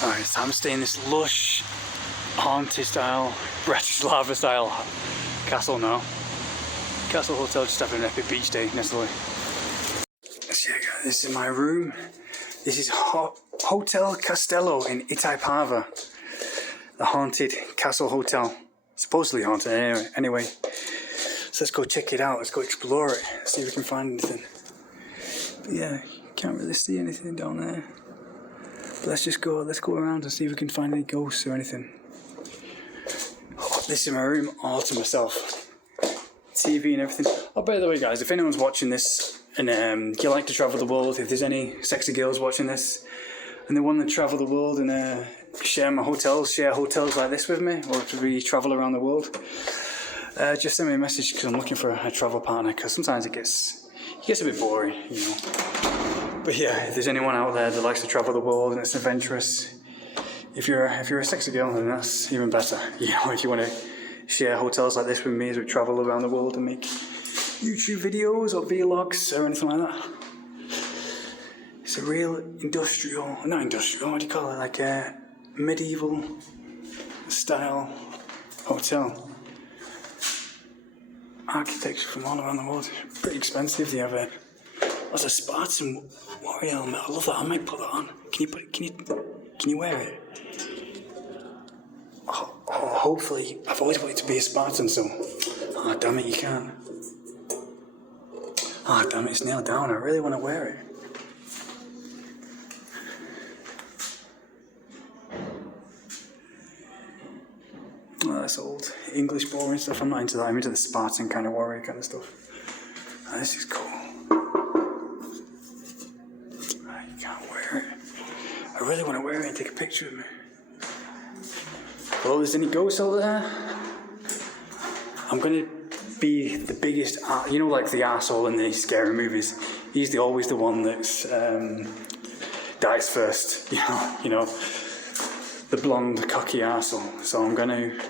Alright, so I'm staying in this lush, haunted style, Bratislava style castle now. Castle hotel, just having an epic beach day, necessarily. So yeah, guys, this is my room. This is Hotel Castello in Itaipava. The haunted castle hotel. Supposedly haunted anyway. So let's go check it out, let's go explore it, see if we can find anything. But yeah, can't really see anything down there. But let's go around and see if we can find any ghosts or anything. Oh, this is my room all to myself. TV and everything. Oh, by the way guys, if anyone's watching this and you like to travel the world, if there's any sexy girls watching this and they want to travel the world and share hotels like this with me, or to we travel around the world, just send me a message because I'm looking for a travel partner, because sometimes it gets a bit boring, you know. But yeah, if there's anyone out there that likes to travel the world and it's adventurous, if you're a sexy girl, then that's even better. You know, if you want to share hotels like this with me as we travel around the world and make YouTube videos or vlogs or anything like that. It's a real not industrial, what do you call it? Like a medieval style hotel. Architecture from all around the world. Pretty expensive. They have there's a Spartan warrior helmet. I love that. I might put that on. Can you wear it? Oh, hopefully. I've always wanted to be a Spartan, so. Oh damn it, you can't. Oh damn it, it's nailed down. I really want to wear it. Oh, that's old English boring stuff. I'm not into that. I'm into the Spartan kind of warrior kind of stuff. Oh, this is cool. Oh, you can't wear it. I really want to wear it and take a picture of me. Well, there's any ghosts over there? I'm going to be the biggest, you know, like the arsehole in the scary movies. He's always the one that's dies first, you know. The blonde, cocky arsehole. So I'm going to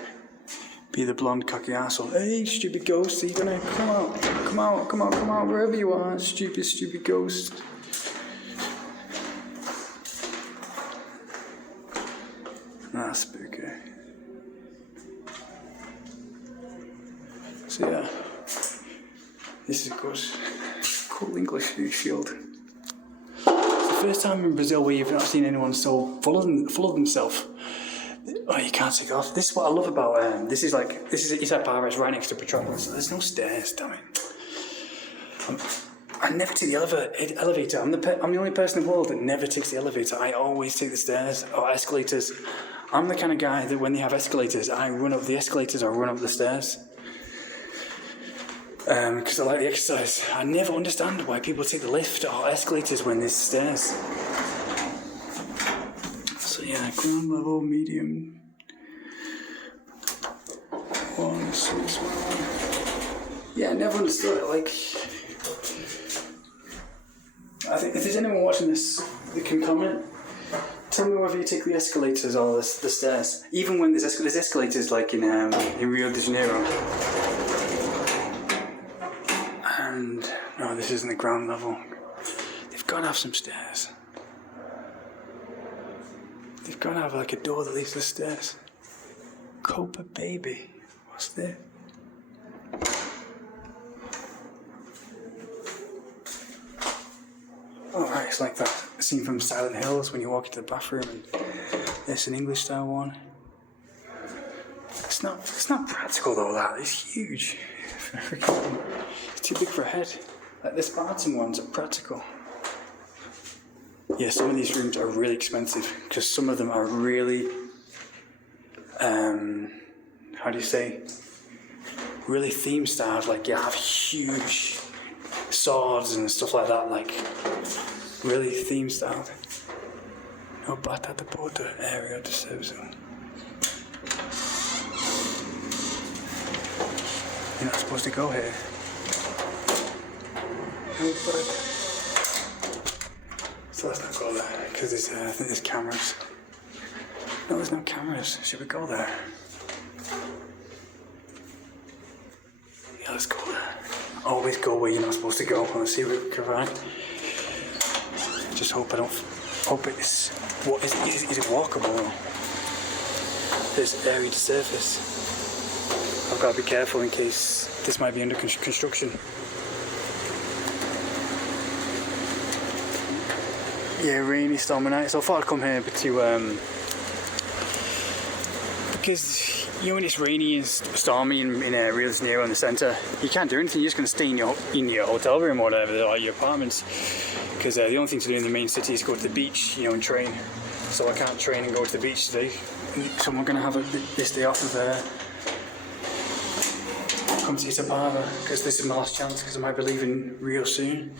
be the blonde, cocky arsehole. Hey, stupid ghost, are you going to come out, wherever you are, stupid ghost. That's spooky. So yeah, this is good. Cool English shield. It's the first time in Brazil where you've not seen anyone so full of themselves. Oh, you can't take off. This is what I love about this is Itaipava. It's right next to Petropolis. There's no stairs, damn it. I never take the elevator. I'm the only person in the world that never takes the elevator. I always take the stairs or escalators. I'm the kind of guy that when they have escalators, I run up the escalators or run up the stairs. Because I like the exercise. I never understand why people take the lift or escalators when there's stairs. So yeah, ground level, medium. 1, 6, 1. Yeah, I never understood it. Like, I think if there's anyone watching this that can comment, tell me whether you take the escalators or the stairs. Even when there's escalators, like in Rio de Janeiro. And no, this isn't the ground level. They've got to have some stairs. They've got to have like a door that leads to the stairs. Copa baby. What's there? Alright, it's like that scene from Silent Hills when you walk into the bathroom and there's an English style one. It's not practical though, that. It's huge. It's too big for a head. Like the Spartan ones are practical. Yeah, some of these rooms are really expensive because some of them are really, how do you say, really theme styled. Like you have huge swords and stuff like that, like really theme styled. No batata porta area de service. You're not supposed to go here. No, but so let's not go there because I think there's cameras. No, there's no cameras. Should we go there? Yeah, let's go there. Always go where you're not supposed to go. Let's see what we can find. Just hope I don't hope it's, what is it walkable? There's area to surface. I've got to be careful in case this might be under construction. Yeah, rainy, stormy night. So I thought I'd come here to because you know when it's rainy and stormy in Rio de Janeiro in the centre, you can't do anything. You're just going to stay in your hotel room or whatever, or your apartments. Because the only thing to do in the main city is go to the beach, you know, and train. So I can't train and go to the beach today. So I'm going to have this day off of come to Itaipava, because this is my last chance, because I might be leaving Rio soon.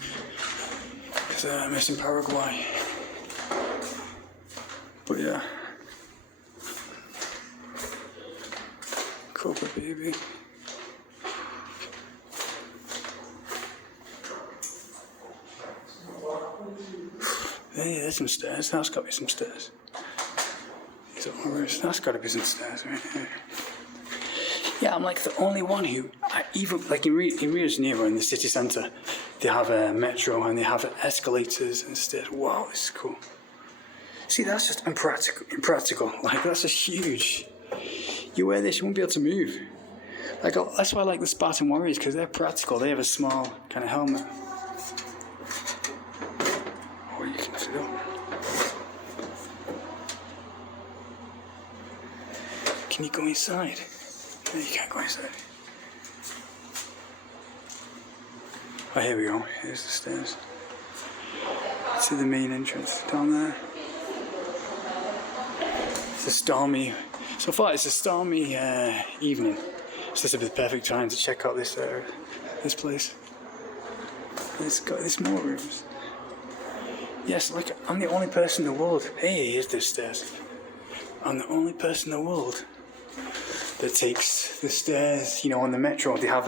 Because I'm missing Paraguay. But yeah. Copa baby. Hey, there's some stairs. That's got to be some stairs. That's got to be some stairs right here. Yeah, I'm like the only one who, even like in Rio de Janeiro in the city centre, they have a metro and they have escalators and stairs. Wow, this is cool. See, that's just impractical. Like, that's just huge. You wear this, you won't be able to move. Like, that's why I like the Spartan Warriors, because they're practical. They have a small kind of helmet. Or you can lift it up. Can you go inside? No, you can't go inside. Oh, here we go. Here's the stairs. To the main entrance down there. It's a stormy. So far, it's a stormy evening. So this would be the perfect time to check out this place. It's got these more rooms. Yes, like I'm the only person in the world. Hey, here's the stairs. I'm the only person in the world that takes the stairs. You know, on the metro, they have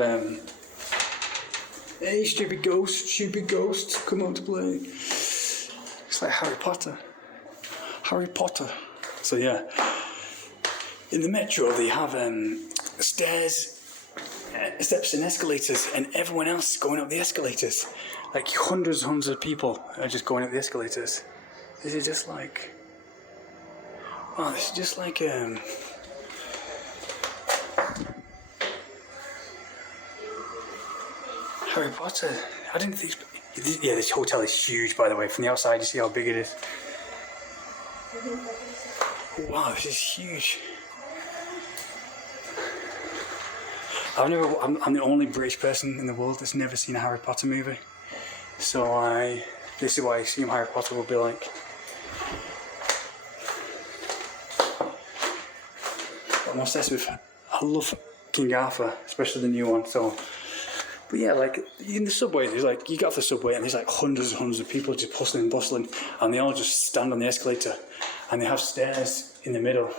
hey, stupid ghost, come on to play. It's like Harry Potter. So yeah, in the metro they have stairs, steps and escalators, and everyone else is going up the escalators. Like hundreds of people are just going up the escalators. This is just like, wow, this is just like Harry Potter. I didn't think. Yeah, this hotel is huge, by the way. From the outside, you see how big it is. Wow, this is huge. I'm the only British person in the world that's never seen a Harry Potter movie. So this is what I assume Harry Potter will be like. I'm obsessed with, I love King Arthur, especially the new one. So, but yeah, like in the subway, there's like, you get off the subway and there's like hundreds of people just hustling and bustling, and they all just stand on the escalator, and they have stairs in the middle.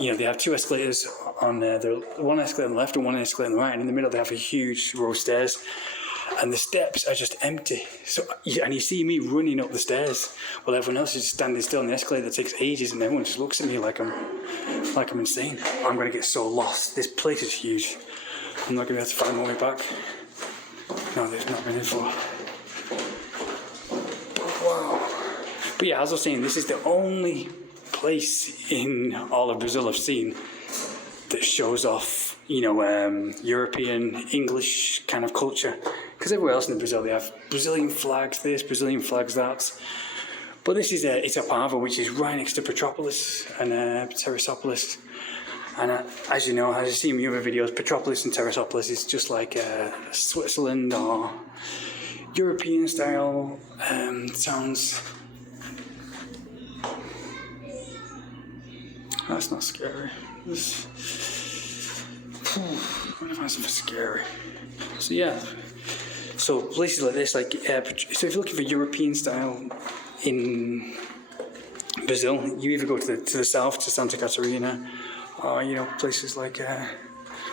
You know, they have two escalators on there, one escalator on the left and one escalator on the right, and in the middle they have a huge row of stairs, and the steps are just empty. So, and you see me running up the stairs while everyone else is just standing still on the escalator that takes ages, and everyone just looks at me like I'm insane. I'm going to get so lost. This place is huge. I'm not going to be able to find my way back. No, there's not been in for. Wow. But yeah, as I was saying, this is the only place in all of Brazil I've seen that shows off, you know, European, English kind of culture. Because everywhere else in Brazil, they have Brazilian flags this, Brazilian flags that. But this is Itaipava, which is right next to Petropolis and Teresópolis. And as you know, as you've seen in my other videos, Petropolis and Teresópolis is just like Switzerland or European style towns. That's not scary. I'm gonna find something scary. So yeah, so places like this, like so if you're looking for European style in Brazil, you either go to the south to Santa Catarina, or you know places like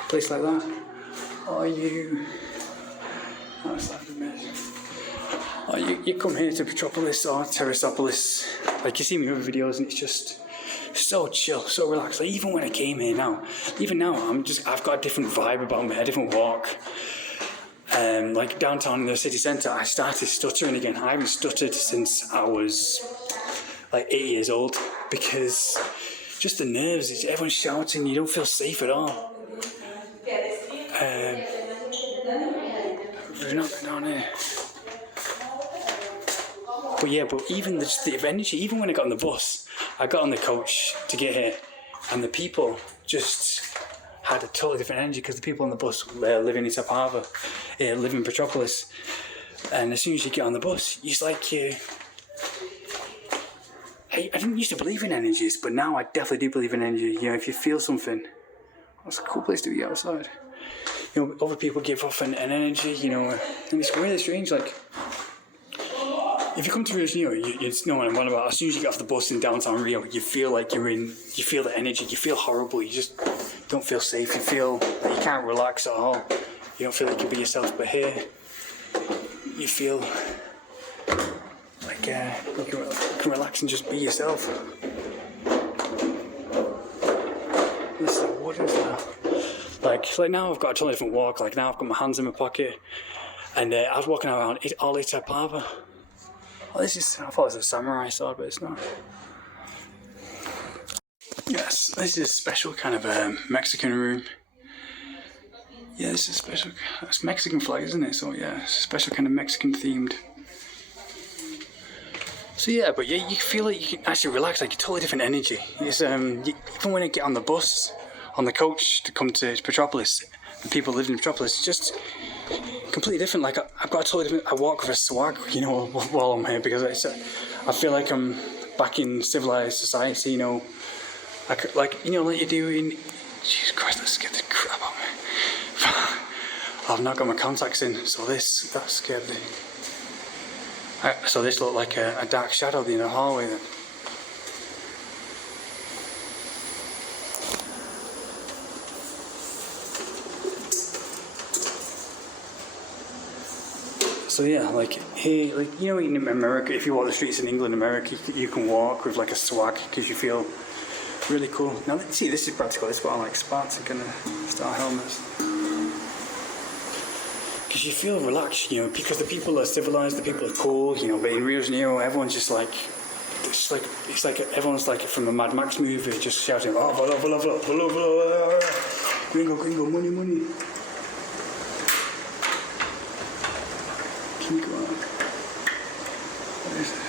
place like that, or you. Oh, it's like a mess. Or you come here to Petropolis or Teresópolis, like you see me in other videos, and it's just so chill, so relaxed. Like even when I came here now, I've got a different vibe about me, a different walk. Like downtown in the city centre, I started stuttering again. I haven't stuttered since I was like 8 years old, because just the nerves, everyone's shouting, you don't feel safe at all. We're not going down here. But yeah, but even the energy, even when I got on the bus, I got on the coach to get here, and the people just had a totally different energy, because the people on the bus live in Itaipava, live in Petropolis, and as soon as you get on the bus, it's like I didn't used to believe in energies, but now I definitely do believe in energy. You know, if you feel something, that's a cool place to be outside. You know, other people give off an energy, you know, and it's really strange. Like, if you come to Rio de Janeiro, you know what I'm on about. As soon as you get off the bus in downtown Rio, you feel like you feel the energy, you feel horrible, you just don't feel safe, you feel like you can't relax at all. You don't feel like you can be yourself, but here, you feel like you can relax and just be yourself. What is that? Like now I've got a totally different walk. Like now I've got my hands in my pocket, and I was walking around all Itaipava. Oh, I thought it was a samurai sword, but it's not. Yes, this is a special kind of Mexican room. Yeah, this is a special. It's Mexican flag, isn't it? So yeah, it's a special kind of Mexican themed. So yeah, but yeah, you feel like you can actually relax, like a totally different energy. It's even when I get on the bus, on the coach to come to Petropolis, and people live in Petropolis, it's just completely different. Like I've got a totally different. I walk with a swag, you know, while I'm here, because I feel like I'm back in civilized society. You know, like you know, like you do in. Jesus Christ, that scared the crap out of me. I've not got my contacts in, so that scared me. So this looked like a dark shadow in the hallway then. So yeah, like here, like you know, in America, if you walk the streets in England, America, you can walk with like a swag because you feel really cool. Now, see, this is practical. This is what I like, Spartan kind of style helmets. Because you feel relaxed, you know, because the people are civilized, the people are cool, you know. But in Rio de Janeiro, everyone's just like, it's like everyone's like from a Mad Max movie, just shouting, oh, vola, vola, vola, vola, vola, gringo, gringo, money, money. Can you go on? What is it?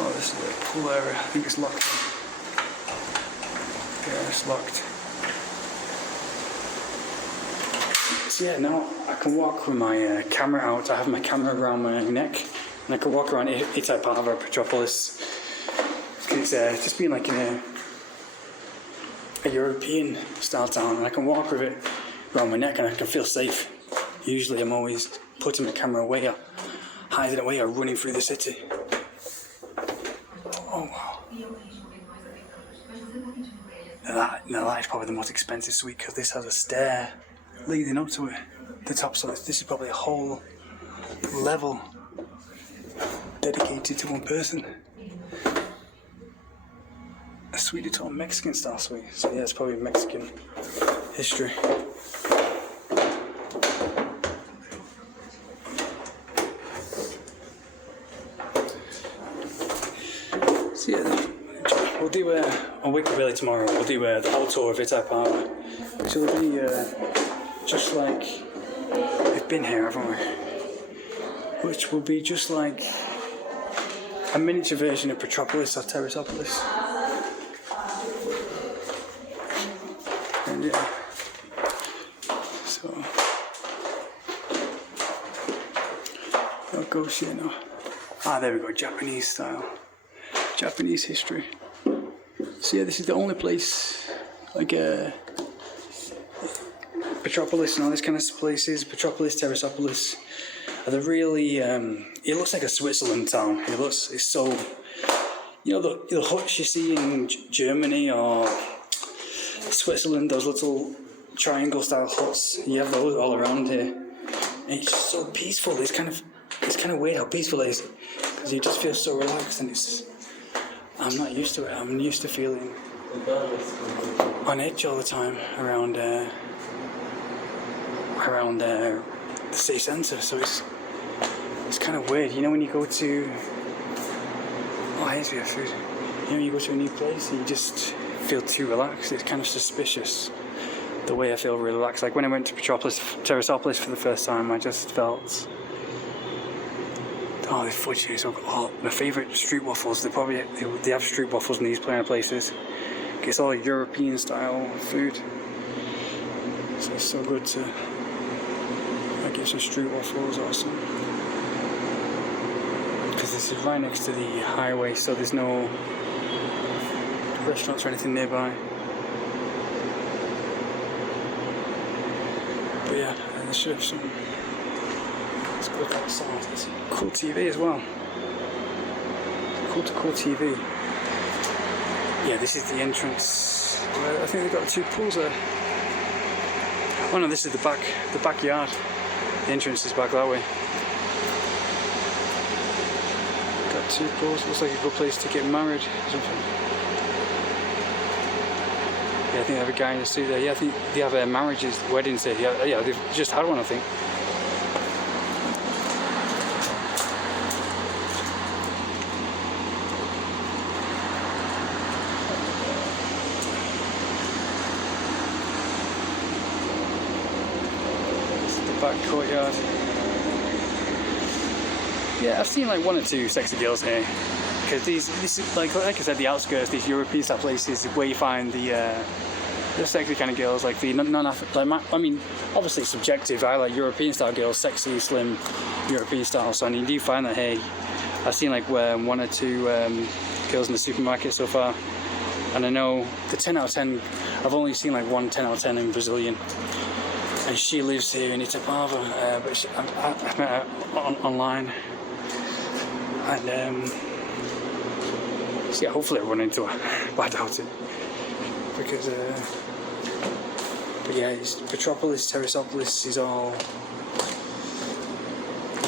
Oh, this is the pool area. I think it's locked. Yeah, it's locked. So yeah, now I can walk with my camera out. I have my camera around my neck, and I can walk around Itaipava, Petropolis. It's just being like in a European style town, and I can walk with it around my neck, and I can feel safe. Usually I'm always putting my camera away, or hiding away, or running through the city. Oh wow. Now that is probably the most expensive suite, because this has a stair leading up to it, the top. So this is probably a whole level dedicated to one person. A suite at all, Mexican style suite. So yeah, it's probably Mexican history. So yeah, we'll do on Wake Up Early tomorrow. We'll do the whole tour of Itaipava. So it'll be just like we've been here, haven't we? Which will be just like a miniature version of Petropolis or Terrasopolis. And yeah, so I'll go see now. Ah, there we go, Japanese style, Japanese history. So yeah, this is the only place like Petropolis and all these kind of places, Petropolis, Terrasopolis, are the really, it looks like a Switzerland town. It's so, you know, the huts you see in Germany or Switzerland, those little triangle style huts, you have those all around here. And it's just so peaceful. It's kind of weird how peaceful it is, because you just feel so relaxed, and I'm not used to it. I'm used to feeling on edge all the time around the city centre. So it's kind of weird, you know, when you go to, oh, here's weird food. You know, you go to a new place and you just feel too relaxed. It's kind of suspicious the way I feel really relaxed. Like when I went to Terrasopolis for the first time, I just felt, oh, the fudge here is so good. Oh, my favourite street waffles. They have street waffles in these kind of places. It's all European style food. So it's so good to get some street waffles or something. Because this is right next to the highway, so there's no restaurants or anything nearby. But yeah, they should have some. Let's go outside. There's a cool TV as well. Cool TV. Yeah, this is the entrance. I think they've got 2 pools there. Oh no, this is the backyard. The entrance is back that way. Got 2 pools. Looks like a good place to get married or something. Yeah, I think they have a guy in the suit there. Yeah, I think they have marriages, weddings there. Yeah, they've just had one, I think. Back courtyard. Yeah, I've seen like 1 or 2 sexy girls here. Because this is like I said, the outskirts, these European style places where you find the sexy kind of girls, like the I mean, obviously it's subjective. I like European style girls, sexy, slim, European style. So I mean, do you find that here? I've seen like 1 or 2 girls in the supermarket so far, and I know the 10 out of 10. I've only seen like 1 10 out of 10 in Brazilian. And she lives here in Itaipava, but I met her online, and so yeah, hopefully I run into her, but I doubt it, because but yeah, Terrasopolis is all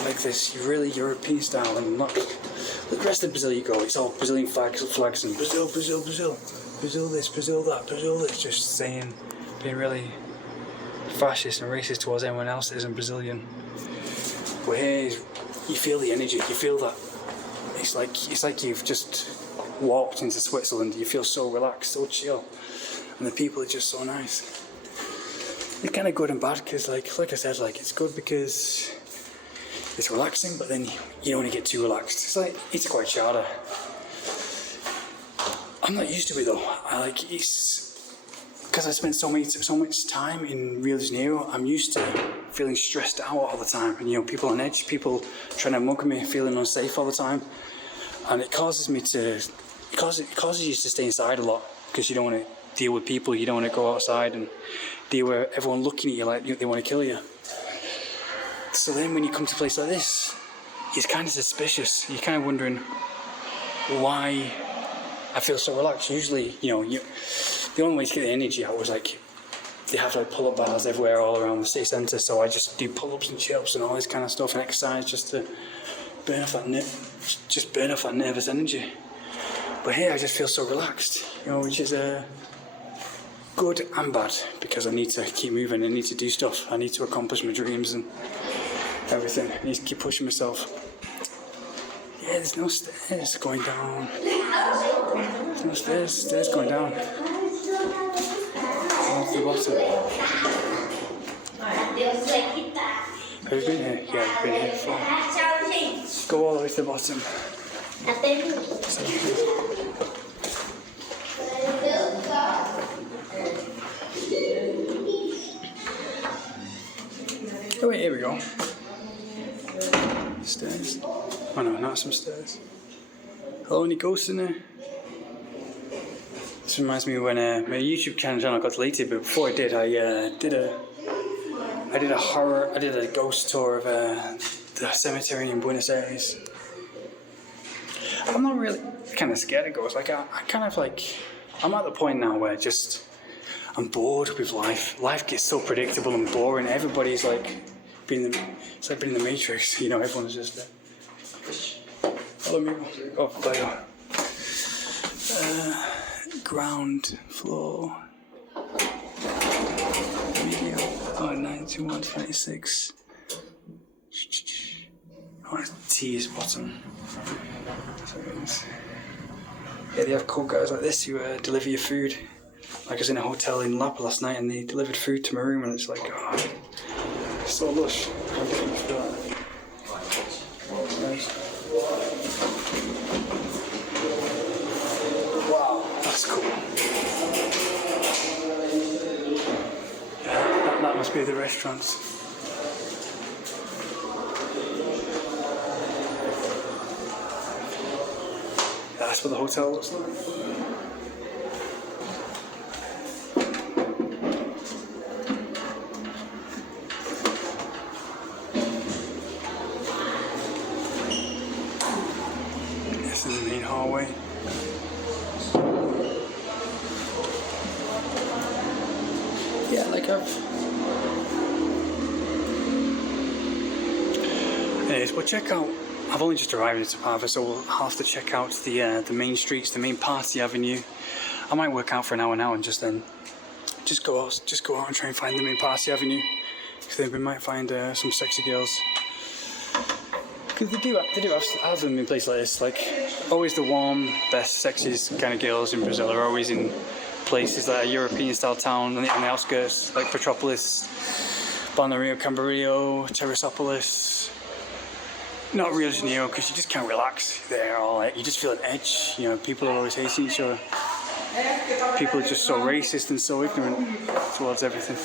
like this really European style, and not the rest of Brazil you go, it's all Brazilian flags and Brazil this, Brazil that, Brazil this, just saying, being really fascist and racist towards anyone else that isn't Brazilian. But here, you feel the energy. You feel that it's like you've just walked into Switzerland. You feel so relaxed, so chill, and the people are just so nice. It's kind of good and bad because, like I said, like it's good because it's relaxing, but then you don't want to get too relaxed. It's like it's quite charter. I'm not used to it though. Because I spent so much time in Rio de Janeiro, I'm used to feeling stressed out all the time, and people on edge, people trying to mug me, feeling unsafe all the time, and it causes you to stay inside a lot because you don't want to deal with people, you don't want to go outside and deal with everyone looking at you like they want to kill you. So then when you come to a place like this, it's kind of suspicious. You're kind of wondering why I feel so relaxed. Usually, the only way to get the energy out was like they have like pull-up bars everywhere all around the city centre, so I just do pull-ups and chips and all this kind of stuff and exercise just to burn off that nervous energy. But here I just feel so relaxed, which is good and bad, because I need to keep moving, I need to do stuff, I need to accomplish my dreams and everything. I need to keep pushing myself. Yeah, there's no stairs going down. There's no stairs going down. To the bottom. Have you been here? Yeah, I've been here before. Go all the way to the bottom. Oh wait, here we go. Stairs. Oh no, not some stairs. Hello, any ghosts in there? This reminds me of when my YouTube channel got deleted, but before I did, I did a ghost tour of the cemetery in Buenos Aires. I'm not really kind of scared of ghosts. Like I kind of like, I'm at the point now where I'm bored with life. Life gets so predictable and boring. Everybody's like it's like being in the Matrix. Everyone's just there. Hello, amigo. Oh, there ground floor. Medium. Oh, 91, 26. Oh, T is bottom. So Yeah, they have cool guys like this who deliver your food. Like I was in a hotel in Lapa last night and they delivered food to my room and it's like, oh, it's so lush. I'm getting for that. Nice. Wow, that's cool. Yeah, that must be the restaurants. Yeah, that's what the hotel looks like. This is the main hallway. Yeah, like anyways, we'll check out. I've only just arrived in Itaipava, so we'll have to check out the main streets, the main party avenue. I might work out for an hour now and just go out and try and find the main party avenue, because then we might find some sexy girls. Because they do have them in places like this. Like always, the warm, best, sexiest kind of girls in Brazil are always in places like a European-style town on the outskirts, like Petropolis, Balneario Camboriú, Teresópolis. Not Rio de Janeiro, because you just can't relax there, or like you just feel an edge. You know, people are always hating each other. People are just so racist and so ignorant towards everything.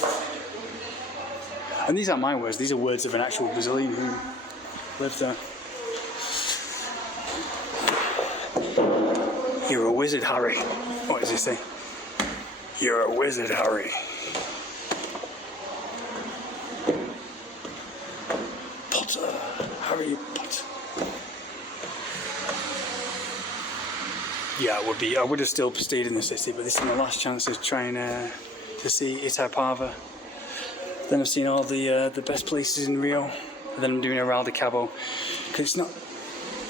And these aren't my words; these are words of an actual Brazilian who lived there. You're a wizard, Harry. What does he say? You're a wizard, Harry. Potter, Harry Potter. Yeah, I would have still stayed in the city, but this is my last chance of trying to see Itaipava. Then I've seen all the best places in Rio, and then I'm doing Rio de Cabo, because it's not.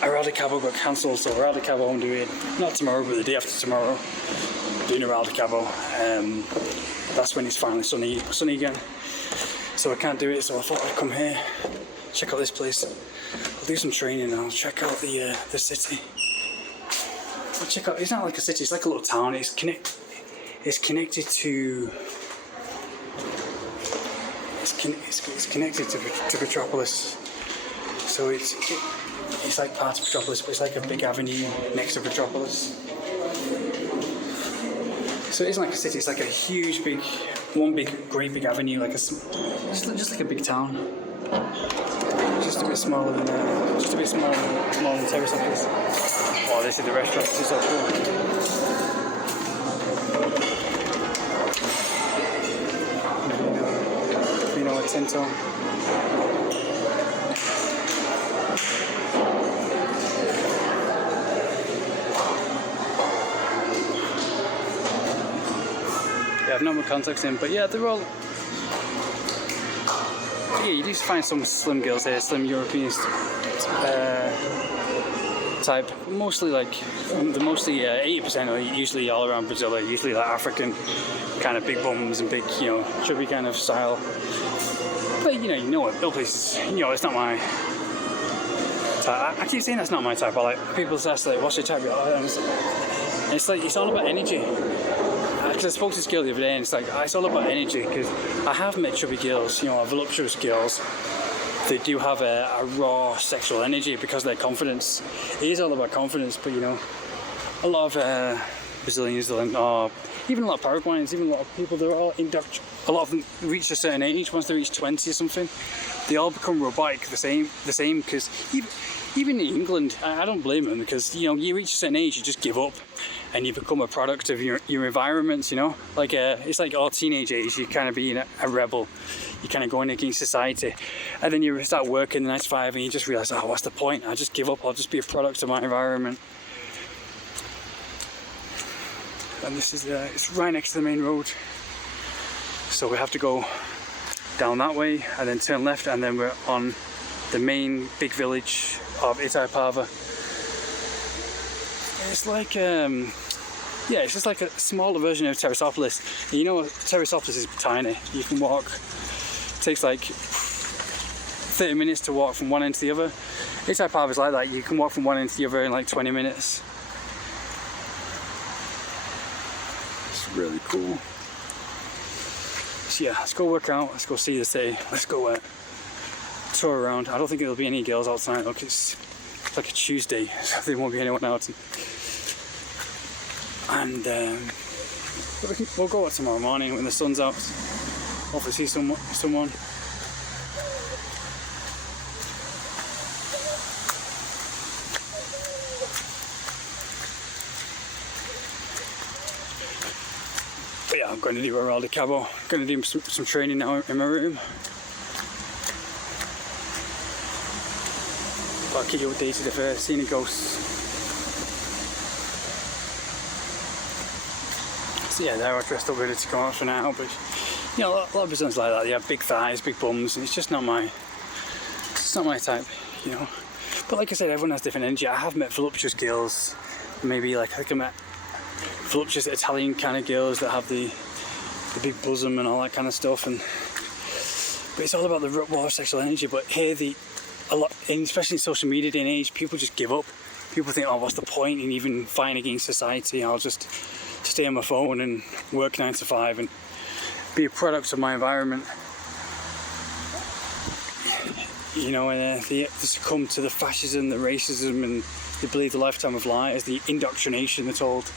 Rio de Cabo got cancelled, so Rio de Cabo I'm doing not tomorrow, but the day after tomorrow. Doing Rio de Cabo. That's when it's finally sunny again. So I can't do it, so I thought I'd come here, check out this place. I'll do some training and I'll check out the city. I'll check out. It's not like a city; it's like a little town. It's connected to. It's connected to Petropolis. So it's like part of Petropolis, but it's like a big avenue next to Petropolis. So it isn't like a city; it's like a huge, great big avenue, like just like a big town. Just a bit smaller than Teresópolis. Oh, this is the restaurant. This is so cool. Vino Tinto. Yeah, I've no more contacts in, but yeah, they're all. Yeah, you do find some slim girls here, slim European type. Mostly 80% are usually all around Brazil. Are usually like African, kind of big bums and big, chubby kind of style. But you know what, those places, it's not my type. I keep saying that's not my type. People ask like, what's your type? It's like it's all about energy. Because I spoke to this girl the other day and it's all about energy, because I have met chubby girls, voluptuous girls. They do have a raw sexual energy because of their confidence. It is all about confidence, but a lot of Brazilians, even a lot of Paraguayans, even a lot of people, they're all a lot of them reach a certain age. Once they reach 20 or something, they all become robotic the same, because even in England, I don't blame them, because you reach a certain age, you just give up and you become a product of your environment. It's like all teenage age, you kind of being a rebel, you kind of going against society, and then you start working the 9 to 5 and you just realize, oh, what's the point? I just give up, I'll just be a product of my environment. And this is it's right next to the main road, so we have to go down that way and then turn left, and then we're on the main big village of Itaipava. It's like it's just like a smaller version of Teresópolis. Teresópolis is tiny. You can walk, it takes like 30 minutes to walk from one end to the other. Itaipava is like that. You can walk from one end to the other in like 20 minutes. really cool. So yeah, let's go work out, let's go see the city, let's go tour around. I don't think there'll be any girls out tonight though, because it's like a Tuesday, so there won't be anyone out. And we'll go out tomorrow morning when the sun's out. Hopefully see someone. But yeah, I'm going to do a Rio de Cabo. I'm going to do some training now in my room. But I'll keep you updated if I see any ghosts. So yeah, they're all dressed up ready to come out for now. But you know, a lot of Brazilians like that. They have big thighs, big bums, and it's just not my type, you know. But like I said, everyone has different energy. I have met voluptuous girls, maybe like I think I met voluptuous Italian kind of girls that have the big bosom and all that kind of stuff. But it's all about the raw sexual energy. But here, especially in social media day and age, people just give up. People think, oh, what's the point in even fighting against society? I'll just stay on my phone and work 9 to 5 and be a product of my environment. You know, and they succumb to the fascism, the racism, and they believe the lifetime of lies, the indoctrination they're told.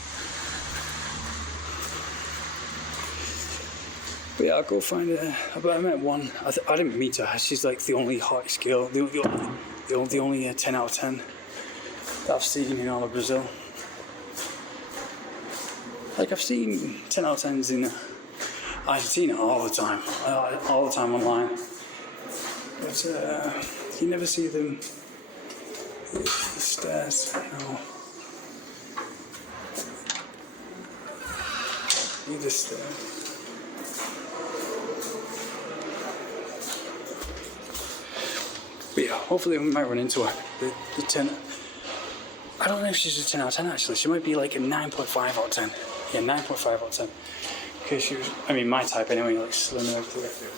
But yeah, I'll go find her. But I met one. I didn't meet her. She's like the only hottest girl, the only 10 out of 10 that I've seen in all of Brazil. Like I've seen 10 out of 10s in. I've seen it all the time online. But you never see them. The stairs, no. You just But yeah, hopefully we might run into her. The 10. I don't know if she's a 10 out of 10 actually. She might be like a 9.5 out of 10. Yeah, 9.5 out of 10. Because she was, I mean, my type anyway, like slim and everything.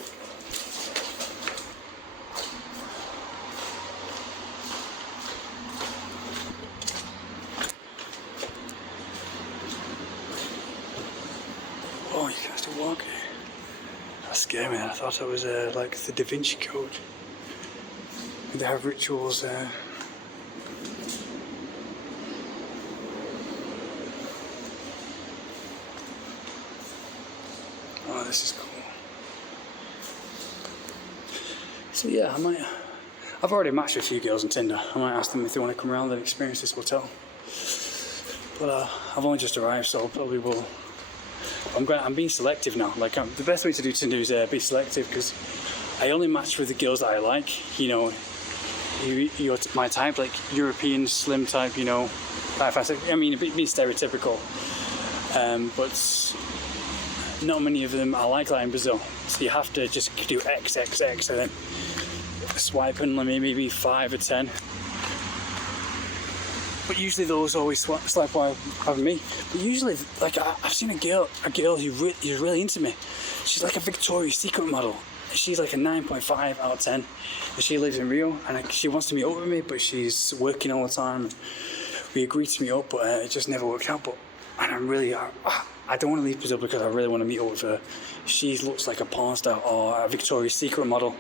Oh, you can still walk here. That scared me. I thought it was like the Da Vinci Code. They have rituals there. Oh, this is cool. So yeah, I've already matched with a few girls on Tinder. I might ask them if they want to come around and experience this hotel. But I've only just arrived, so I probably will. I'm being selective now. Like the best way to do Tinder is be selective, because I only match with the girls that I like. You know, you're my type, like European slim type. You know, I mean, a bit stereotypical, but not many of them are like that in Brazil. So you have to just do XXX and then swipe and maybe 5 or 10. But usually those always swipe over me. But usually, like I've seen a girl who's really into me. She's like a Victoria's Secret model. She's like a 9.5 out of 10. And she lives in Rio, and she wants to meet up with me, but she's working all the time. We agreed to meet up, but it just never worked out. And I'm really, I don't want to leave Brazil because I really want to meet up with her. She looks like a porn star or a Victoria's Secret model.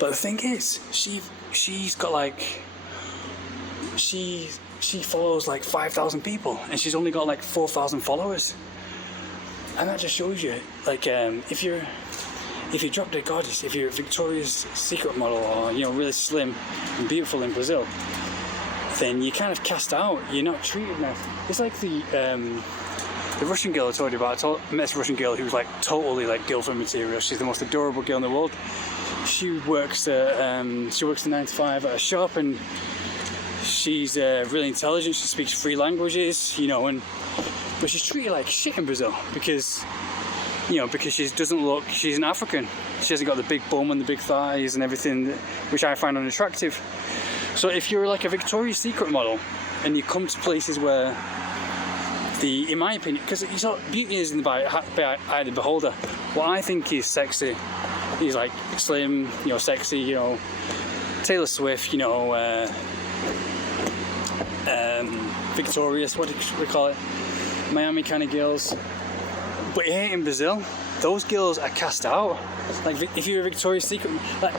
But the thing is, she's got like, she follows like 5,000 people, and she's only got like 4,000 followers. And that just shows you, like, if you're drop dead gorgeous, if you're a Victoria's Secret model or, you know, really slim and beautiful in Brazil, then you're kind of cast out. You're not treated nice. It's like the Russian girl I told you about. I met this Russian girl who was like totally like girlfriend material. She's the most adorable girl in the world. She works a 9 to 5 at a shop, and she's really intelligent. She speaks 3 languages, you know, but she's treated like shit in Brazil because she doesn't look. She's an African. She hasn't got the big bum and the big thighs and everything, which I find unattractive. So if you're like a Victoria's Secret model and you come to places where in my opinion, because beauty is in the eye of the beholder. What I think is sexy is like slim, you know, sexy, you know, Taylor Swift, you know, victorious, what do we call it, Miami kind of girls, But here in Brazil, those girls are cast out. Like if you're a Victoria's Secret, like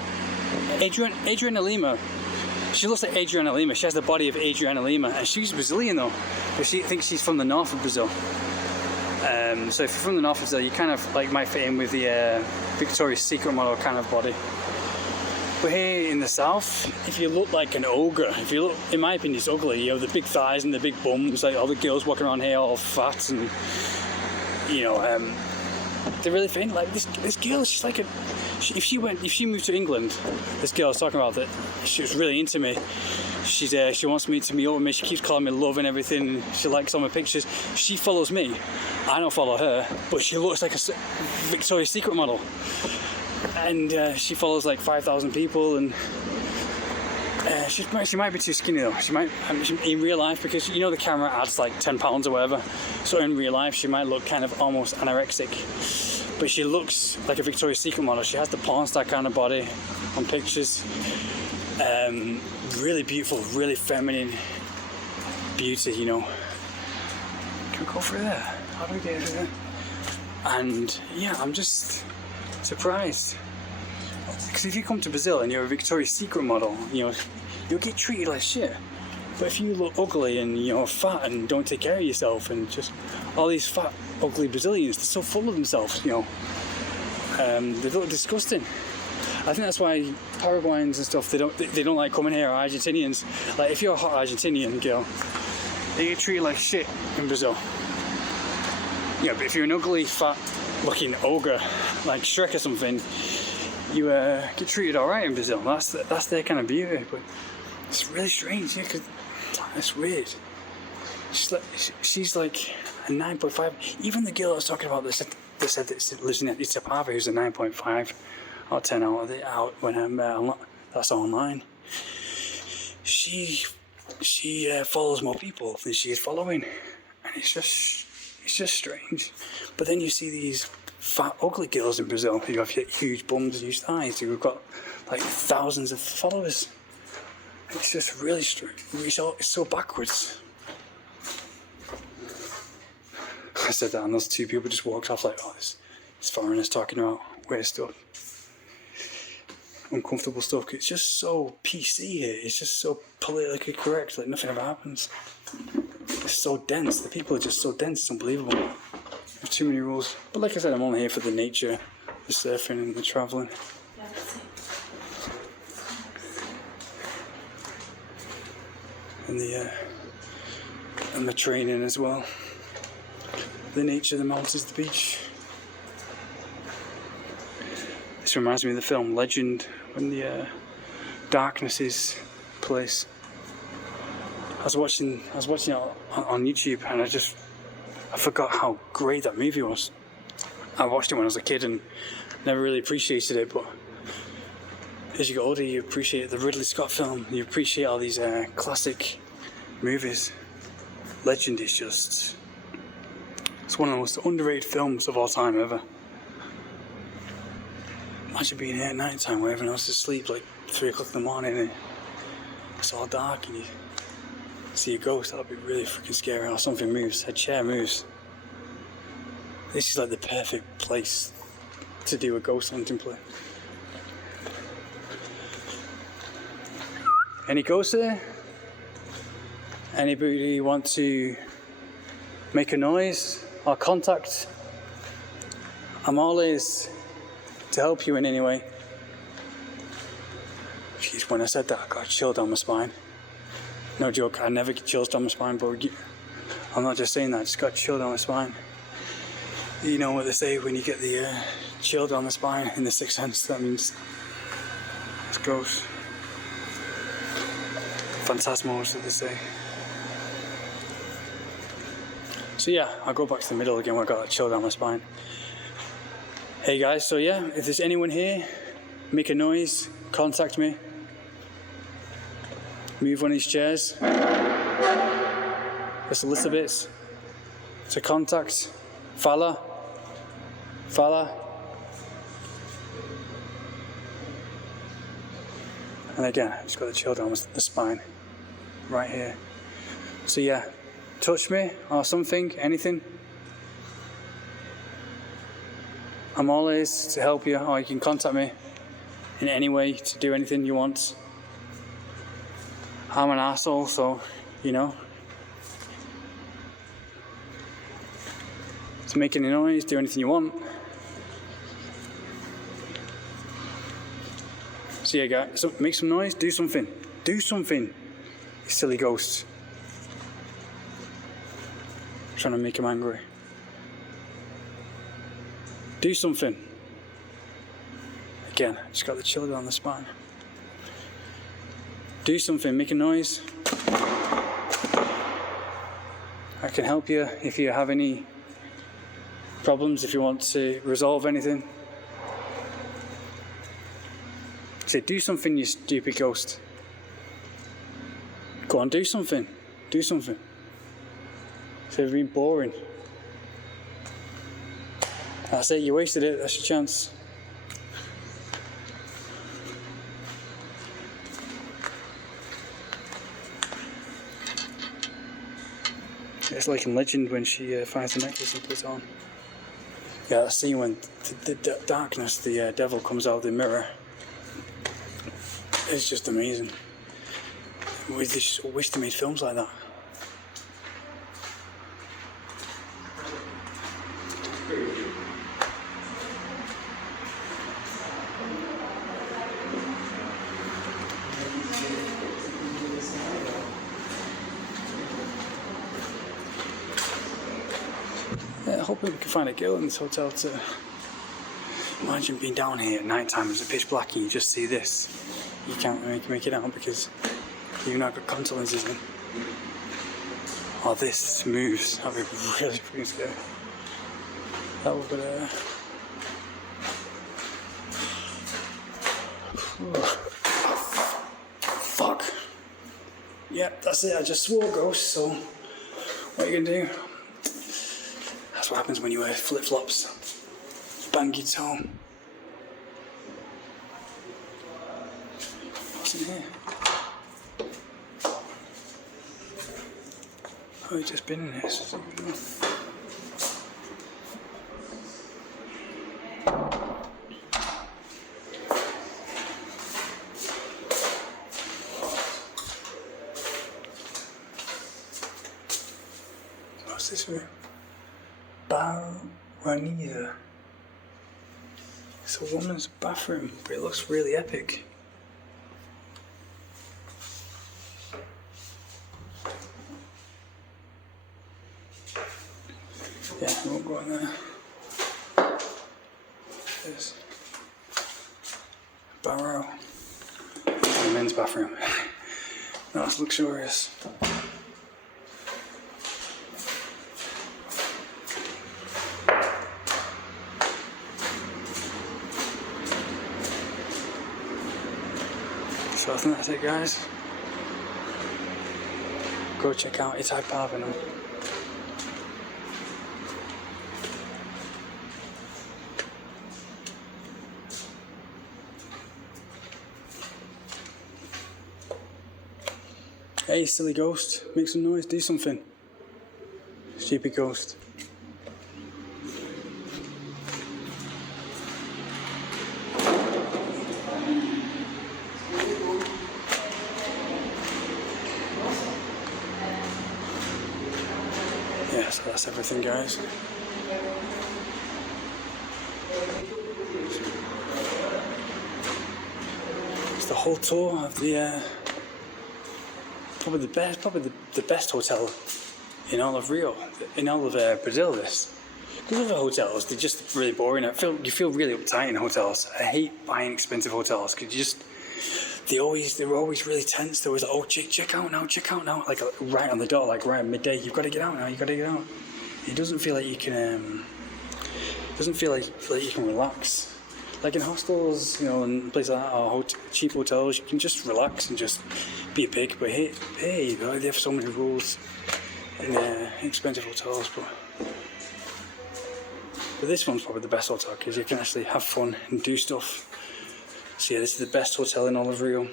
Adriana Lima, she looks like Adriana Lima. She has the body of Adriana Lima, and she's Brazilian though, but I think she's from the north of Brazil. So if you're from the north of Brazil, you kind of like might fit in with the Victoria's Secret model kind of body. But here in the south, if you look like an ogre, if you look, in my opinion, it's ugly. You know, the big thighs and the big bums, like all the girls walking around here all fat and, you know, they're really thin. Like this girl, she's like if she moved to England, this girl I was talking about that she was really into me. She wants me to meet up with me. She keeps calling me love and everything. She likes all my pictures. She follows me. I don't follow her, but she looks like a Victoria's Secret model. And she follows like 5,000 people, and she might be too skinny though. She might in real life, because you know the camera adds like 10 pounds or whatever. So in real life, she might look kind of almost anorexic, but she looks like a Victoria's Secret model. She has the porn star kind of body on pictures. Really beautiful, really feminine beauty, you know. Can we go through there? How do we get through there? And yeah, I'm just surprised. Because if you come to Brazil and you're a Victoria's Secret model, you know, you'll get treated like shit. But if you look ugly and you're fat and don't take care of yourself, and just all these fat, ugly Brazilians, they're so full of themselves, you know. They look disgusting. I think that's why Paraguayans and stuff, they don't like coming here, or Argentinians. Like if you're a hot Argentinian girl, they get treated like shit in Brazil. Yeah, but if you're an ugly, fat looking ogre like Shrek or something, you get treated alright in Brazil. That's their kind of beauty. But it's really strange, yeah, because it's weird. She's like a 9.5. Even the girl I was talking about that said that lives in Itaipava, who's a 9.5 or 10 out when I'm that's online. She follows more people than she is following, and it's just strange. But then you see these fat, ugly girls in Brazil who have huge bums and huge thighs, who've got like thousands of followers. It's just really strange. It's so backwards. I said that, and those two people just walked off like, oh, this foreigner's talking about weird stuff, uncomfortable stuff. It's just so PC here. It's just so politically correct. Like nothing ever happens. It's so dense. The people are just so dense. It's unbelievable. There's too many rules. But like I said, I'm only here for the nature, the surfing, and the traveling. And the training as well. The nature, the mountains, the beach. This reminds me of the film Legend, when the darkness is place. I was watching it on YouTube, and I forgot how great that movie was. I watched it when I was a kid and never really appreciated it, but as you get older, you appreciate the Ridley Scott film. You appreciate all these classic movies. Legend is it's one of the most underrated films of all time ever. Imagine being here at night time where everyone else is asleep, like 3 o'clock in the morning, and it's all dark and you see a ghost. That would be really freaking scary. Or something moves, a chair moves. This is like the perfect place to do a ghost hunting play. Any ghosts there? Anybody want to make a noise or contact? I'm always to help you in any way. Jeez, when I said that, I got a chill down my spine. No joke, I never get chills down my spine, but I'm not just saying that, I just got a chill down my spine. You know what they say when you get the chill down the spine in the Sixth Sense, that means it's ghosts. Phantasmos, that they say. So yeah, I'll go back to the middle again where I got that chill down my spine. Hey guys, so yeah, if there's anyone here, make a noise, contact me. Move one of these chairs. Just a little bit. To contact. Fala. And again, I just got the chill down the spine. Right here. So yeah, touch me or something, anything. I'm always to help you, or you can contact me in any way to do anything you want. I'm an asshole, so, you know. To make any noise, do anything you want. So yeah, guys, so make some noise, do something. Do something, you silly ghost. I'm trying to make him angry. Do something. Again, I just got the chill down the spine. Do something, make a noise. I can help you if you have any problems, if you want to resolve anything. Say, do something, you stupid ghost. Go on, do something. Do something. So you've been boring. That's it, you wasted it, that's your chance. It's like in Legend when she finds the necklace and puts it on. Yeah, that scene when the darkness, the devil comes out of the mirror. It's just amazing. We just wish they made films like that. Yeah, hopefully we can find a girl in this hotel to... Imagine being down here at night time, it's pitch black and you just see this. You can't make it out because you've not got contact lenses in. Oh, this moves. That'd be really freaking scary. That would be Fuck. Yep, that's it. I just swore ghost, so what are you gonna do? That's what happens when you wear flip-flops. Bang your toe. What's in here? Oh, he's just been in here. So what's this room? Baronisa. It's a woman's bathroom, but it looks really epic. Yeah, I won't go in there. There's a barrow. The men's bathroom. That's luxurious. So I think that's it, guys. Go check out Itaipava now. Hey, silly ghost, make some noise, do something. Stupid ghost. Yeah, so that's everything, guys. It's the whole tour of the probably the best hotel in all of Rio, in all of Brazil. This, because other hotels, they're just really boring. You feel really uptight in hotels. I hate buying expensive hotels because they were always really tense. They was like, oh, check out now, like right on the door, like right at midday. You've got to get out now. It doesn't feel like you can. Doesn't feel like you can relax. Like in hostels, you know, and places like that, or cheap hotels, you can just relax and just be a pig. But hey, they have so many rules in expensive hotels. But this one's probably the best hotel because you can actually have fun and do stuff. So yeah, this is the best hotel in all of Rio.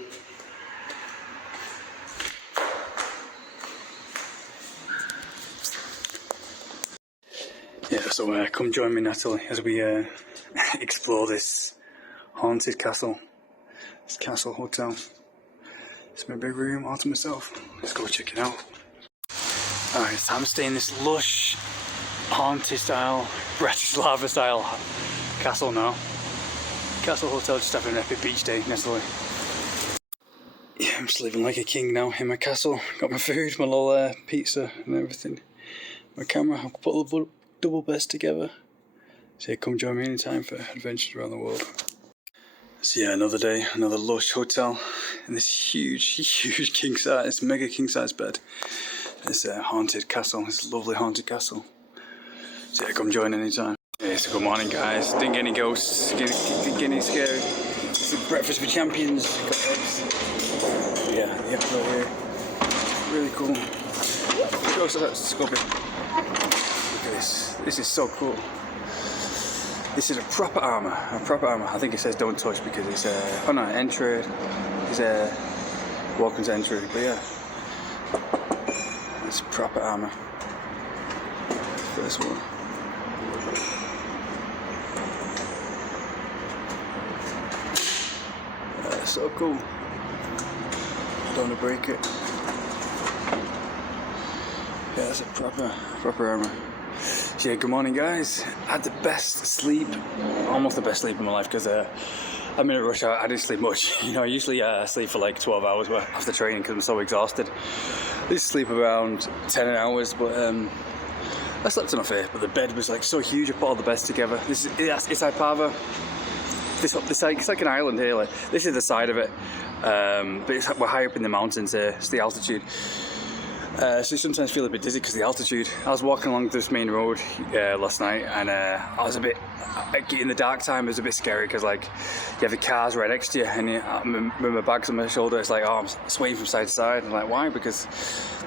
Yeah, so come join me, Natalie, as we explore this haunted castle, this castle hotel. It's my big room all to myself. Let's go check it out. Alright, so I'm staying in this lush, haunted style, Bratislava style castle now. Castle hotel, just having an epic beach day, Nestle. Yeah, I'm just living like a king now in my castle. Got my food, my little pizza and everything. My camera, I'll put the double beds together. So yeah, come join me anytime for adventures around the world. So yeah, another day, another lush hotel in this huge king size, mega king size bed. This haunted castle, this lovely haunted castle. So yeah, come join anytime. Yeah, so good morning guys. Didn't get any ghosts, didn't get any scary. It's a breakfast for champions. Got eggs. Yeah, the eggs right here. Really cool. Ghost of that Scubby. Look at this. This is so cool. This is a proper armour. I think it says don't touch because it's oh no, entry. It's welcome to entry. But yeah, it's proper armour. First one. So cool. Don't want to break it. Yeah, that's a proper armour. Yeah, good morning guys. I had the best sleep, almost the best sleep in my life because I'm in a rush hour. I didn't sleep much. You know, I usually sleep for like 12 hours after training because I'm so exhausted. I used to sleep around 10 hours, but I slept enough here. But the bed was like so huge. I put all the beds together. This is Itaipava. It's like an island here. Like this is the side of it, but we're high up in the mountains here. It's the altitude. So you sometimes feel a bit dizzy because of the altitude. I was walking along this main road last night and I was a bit, in the dark time it was a bit scary because like you have the cars right next to you and with my bags on my shoulder it's like, oh, I'm swaying from side to side. I'm like, why? Because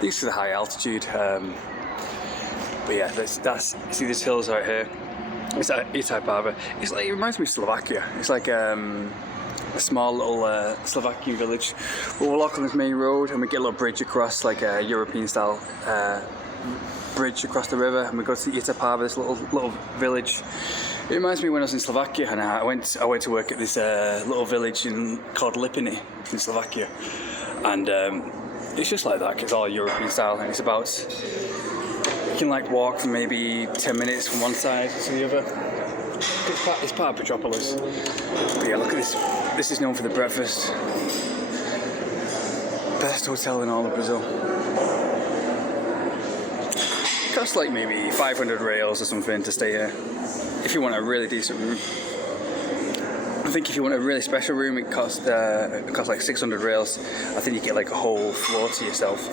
these are the high altitude. But yeah, that's see these hills right here. It's Itaipava. It's like, it reminds me of Slovakia. It's like a small little Slovakian village. But we'll walk on this main road and we get a little bridge across, like a European style bridge across the river, and we go to Itaipava, this little village. It reminds me when I was in Slovakia and I went to work at this little village called Lipiny in Slovakia, and it's just like that. It's all European style, and it's about, you can like walk for maybe 10 minutes from one side to the other. It's part of Petropolis. But yeah, look at this. This is known for the breakfast. Best hotel in all of Brazil. It costs like maybe 500 reals or something to stay here. If you want a really decent room. I think if you want a really special room, it costs like 600 reals. I think you get like a whole floor to yourself.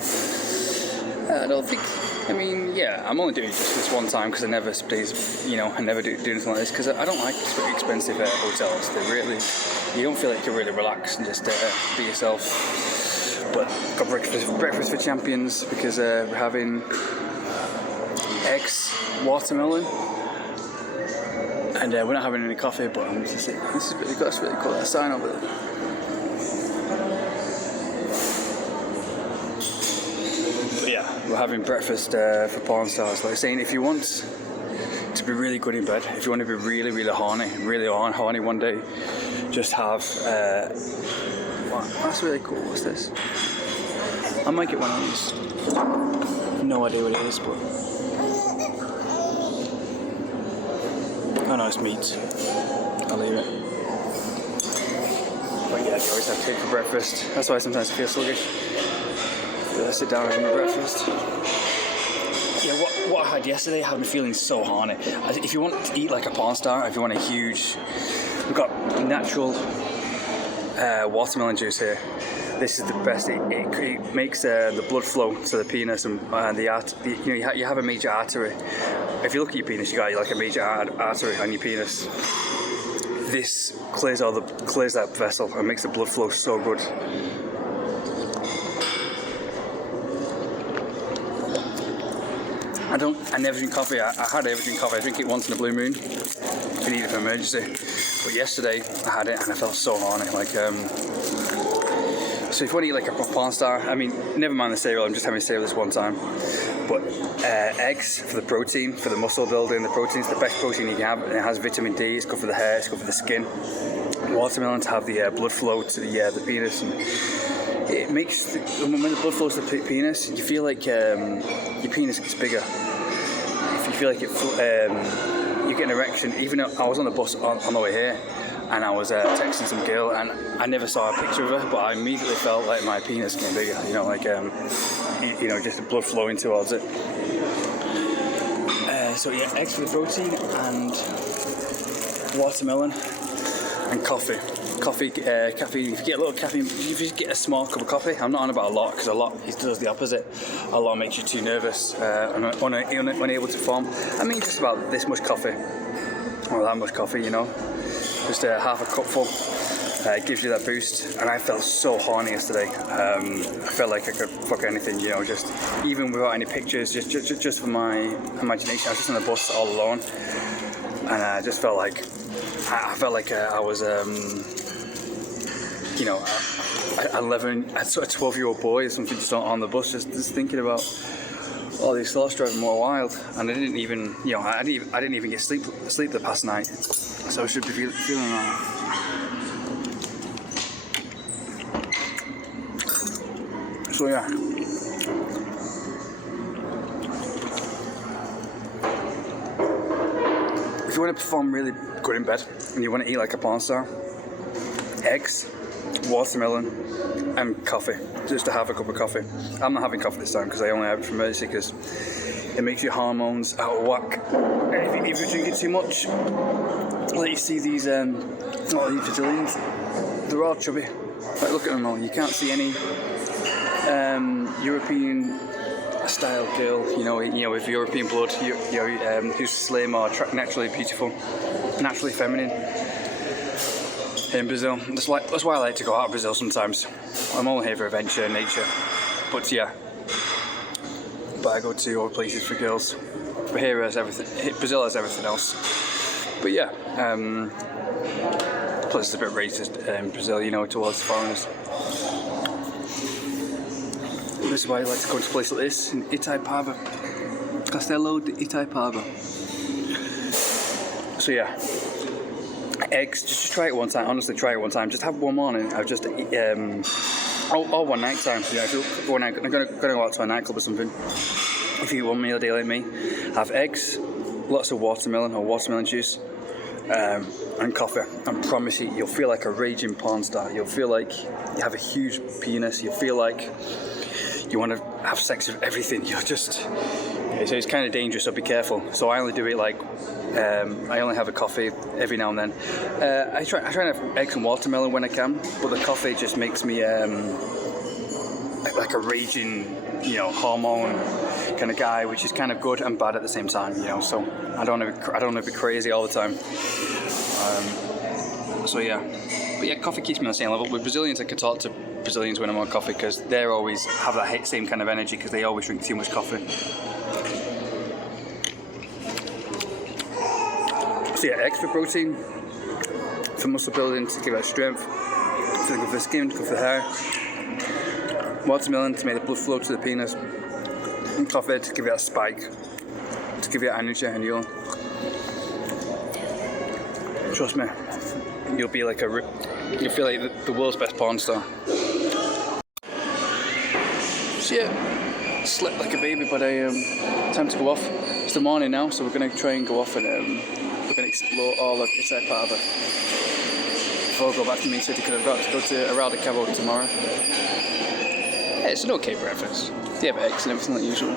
I don't think. I mean, yeah, I'm only doing it just this one time because I never do anything like this because I don't like expensive hotels. They really, you don't feel like you can really relax and just be yourself. But got breakfast for champions because we're having eggs, watermelon, and we're not having any coffee. But I'm just saying, this is really good. That's really cool. That sign over there. We're having breakfast for porn stars. Like saying, if you want to be really good in bed, if you want to be really horny one day, just have. Wow, that's really cool. What's this? I might get one of these. No idea what it is, but oh no, it's meat. I'll leave it. But yeah, I always have cake for breakfast. That's why sometimes I feel sluggish. Let's sit down and have my breakfast. Yeah, what I had yesterday had me feeling so horny. If you want to eat like a porn star, if you want a huge, we've got natural watermelon juice here. This is the best. It makes the blood flow to the penis and you have a major artery. If you look at your penis, you got like a major artery on your penis. This clears that vessel and makes the blood flow so good. I never drink coffee. I hardly ever drink coffee. I drink it once in a blue moon if you need it for emergency. But yesterday I had it and I felt so horny. Like, so if you want to eat like a porn star, I mean, never mind the cereal. I'm just having cereal this one time. But eggs for the protein, for the muscle building, the protein's the best protein you can have. It has vitamin D, it's good for the hair, it's good for the skin. Watermelon to have the blood flow to the penis, and it makes, when the blood flows to the penis, you feel like your penis gets bigger. If you feel like you get an erection. Even though I was on the bus on the way here, and I was texting some girl, and I never saw a picture of her, but I immediately felt like my penis getting bigger, you know, like, just the blood flowing towards it. So yeah, eggs for the protein, and watermelon, and coffee. Caffeine, if you get a little caffeine, if you get a small cup of coffee, I'm not on about a lot, because a lot, it does the opposite. A lot makes you too nervous, and unable to form. I mean, just about this much coffee, or that much coffee, you know. Just half a cupful, it gives you that boost, and I felt so horny yesterday. I felt like I could fuck anything, you know, just even without any pictures, just for my imagination. I was just on the bus all alone, and I just felt like I was, you know, 12-year-old boy or something, just on the bus, just thinking about all these thoughts driving more wild, and I didn't even, you know, I didn't even get sleep the past night. So I should be feeling that. So yeah. If you want to perform really good in bed and you want to eat like a porn star, eggs, watermelon, and coffee. Just to have a cup of coffee. I'm not having coffee this time because I only have it from emergency, because it makes your hormones out of whack. If you're drinking too much, like you see these Brazilians, they're all chubby. Like, look at them all. You can't see any European style girl, you know, with European blood, who's slim or naturally beautiful, naturally feminine. In Brazil, that's why I like to go out of Brazil sometimes. I'm all here for adventure and nature, but yeah. But I go to other places for girls. But here has everything. Brazil has everything else. But yeah, plus it's a bit racist in Brazil, you know, towards foreigners. This is why I like to go to a place like this in Itaipava, Castelo de Itaipava. So yeah, eggs. Just try it one time. Honestly, try it one time. Just have one morning. I've just or one night time. You know, if you're I'm gonna go out to a nightclub or something. If you eat one meal a day like me, have eggs, lots of watermelon or watermelon juice, and coffee. I promise you, you'll feel like a raging porn star. You'll feel like you have a huge penis. You'll feel like you want to have sex with everything. You're just, so it's kind of dangerous, so be careful. So I only do it like, I only have a coffee every now and then. I try to have eggs and watermelon when I can, but the coffee just makes me like a raging, you know, hormone kind of guy, which is kind of good and bad at the same time, you know. So I don't want to be crazy all the time. So yeah, but yeah, coffee keeps me on the same level. With Brazilians, I can talk to Brazilians when I'm on coffee, because they always have that same kind of energy, because they always drink too much coffee. So yeah, eggs for protein, for muscle building, to give out strength, to good for the skin, good for the hair. Watermelon to make the blood flow to the penis, and coffee to give it a spike, to give you energy, and you'll, trust me, you'll be like you'll feel like the world's best porn star. So yeah, slept like a baby, but time to go off. It's the morning now, so we're going to try and go off, and we're going to explore all of Itaipava before I go back to main city, because I've got to go to Rio de Janeiro tomorrow. Yeah, it's an okay breakfast. They have eggs and everything like usual.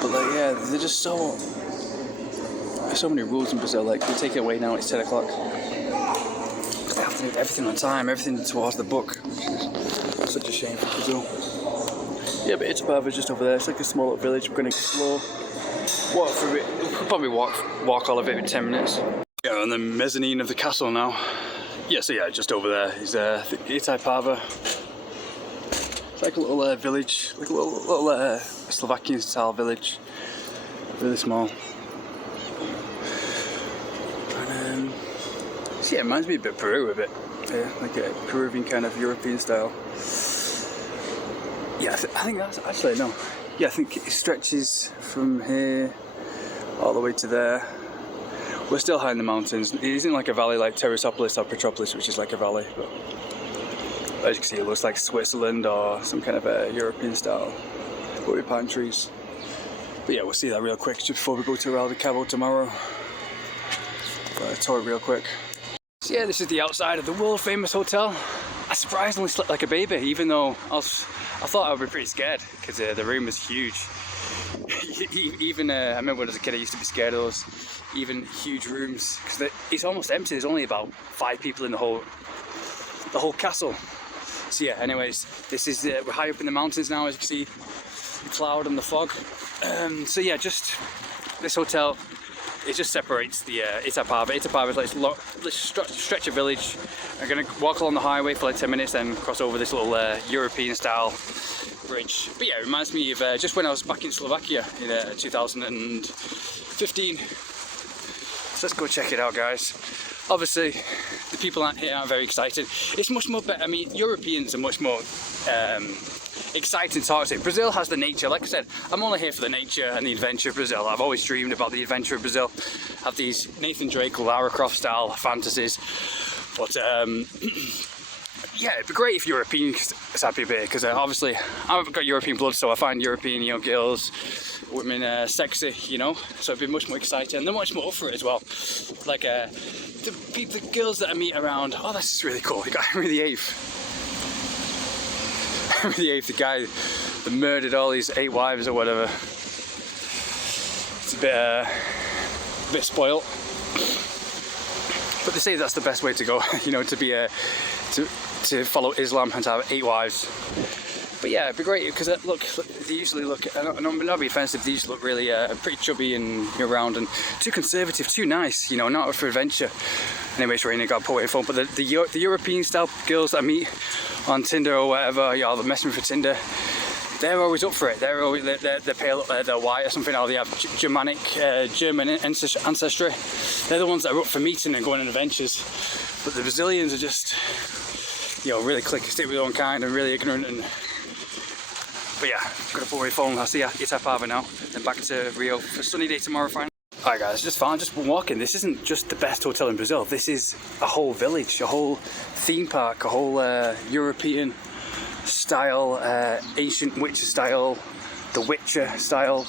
But like, yeah, they're just there's so many rules in Brazil. Like, they take it away now, it's 10 o'clock. They have to do everything on time, everything towards the book. It's such a shame for Brazil. Yeah, but Itaipava is just over there. It's like a small little village. We're going to explore, walk through it. We'll probably walk all of it in 10 minutes. Yeah, on the mezzanine of the castle now. Yeah, so yeah, just over there is Itaipava. It's like a little village, like a little Slovakian style village. Really small. And so yeah, it reminds me a bit of Peru a bit. Yeah, like a Peruvian kind of European style. Yeah, I think that's actually, no. yeah, I think it stretches from here all the way to there. We're still high in the mountains. It isn't like a valley like Terrasopolis or Petropolis, which is like a valley, but as you can see, it looks like Switzerland or some kind of a European style, but with pine trees. But yeah, we'll see that real quick just before we go to Rio de Janeiro tomorrow. Tour it real quick. So yeah, this is the outside of the world famous hotel. I surprisingly slept like a baby, even though I thought I would be pretty scared because the room was huge. Even I remember when I was a kid, I used to be scared of those even huge rooms because it's almost empty. There's only about 5 people in the whole castle. So yeah, anyways, this is we're high up in the mountains now, as you can see the cloud and the fog. So yeah, just this hotel, it just separates the Itaipava. Itaipava is like this stretch of village. I'm gonna walk along the highway for like 10 minutes, then cross over this little European style bridge. But yeah, it reminds me of just when I was back in Slovakia in 2015. So let's go check it out, guys. Obviously, the people here aren't very excited. It's much more better. I mean, Europeans are much more exciting to talk to. Brazil has the nature. Like I said, I'm only here for the nature and the adventure of Brazil. I've always dreamed about the adventure of Brazil. Have these Nathan Drake, Lara Croft style fantasies. But yeah, it'd be great if Europeans had people here, because obviously I've got European blood, so I find European, you know, girls, women sexy, you know, so it'd be much more exciting, and they're much more up for it as well. Like the girls that I meet around, oh, this is really cool. You got Henry VIII. Henry VIII, the guy that murdered all these 8 wives or whatever. It's a bit spoiled, but they say that's the best way to go. You know, to be to follow Islam and to have 8 wives. But yeah, it'd be great because look, they usually look, I don't not be offensive, they usually look really pretty chubby and round and too conservative, too nice, you know, not for adventure. Anyway, it's raining, got to put away phone. But the European style girls that I meet on Tinder or whatever, you know, they're messing for Tinder, they're always up for it. They're pale, they're white or something, or they have German ancestry. They're the ones that are up for meeting and going on adventures. But the Brazilians are just, you know, really stick with their own kind and really ignorant. And but yeah, I'm gonna put away phone. I'll see you at Itaipava now, then back to Rio for a sunny day tomorrow. Finally. Alright guys, just walking. This isn't just the best hotel in Brazil. This is a whole village, a whole theme park, a whole European style, ancient Witcher style, The Witcher style,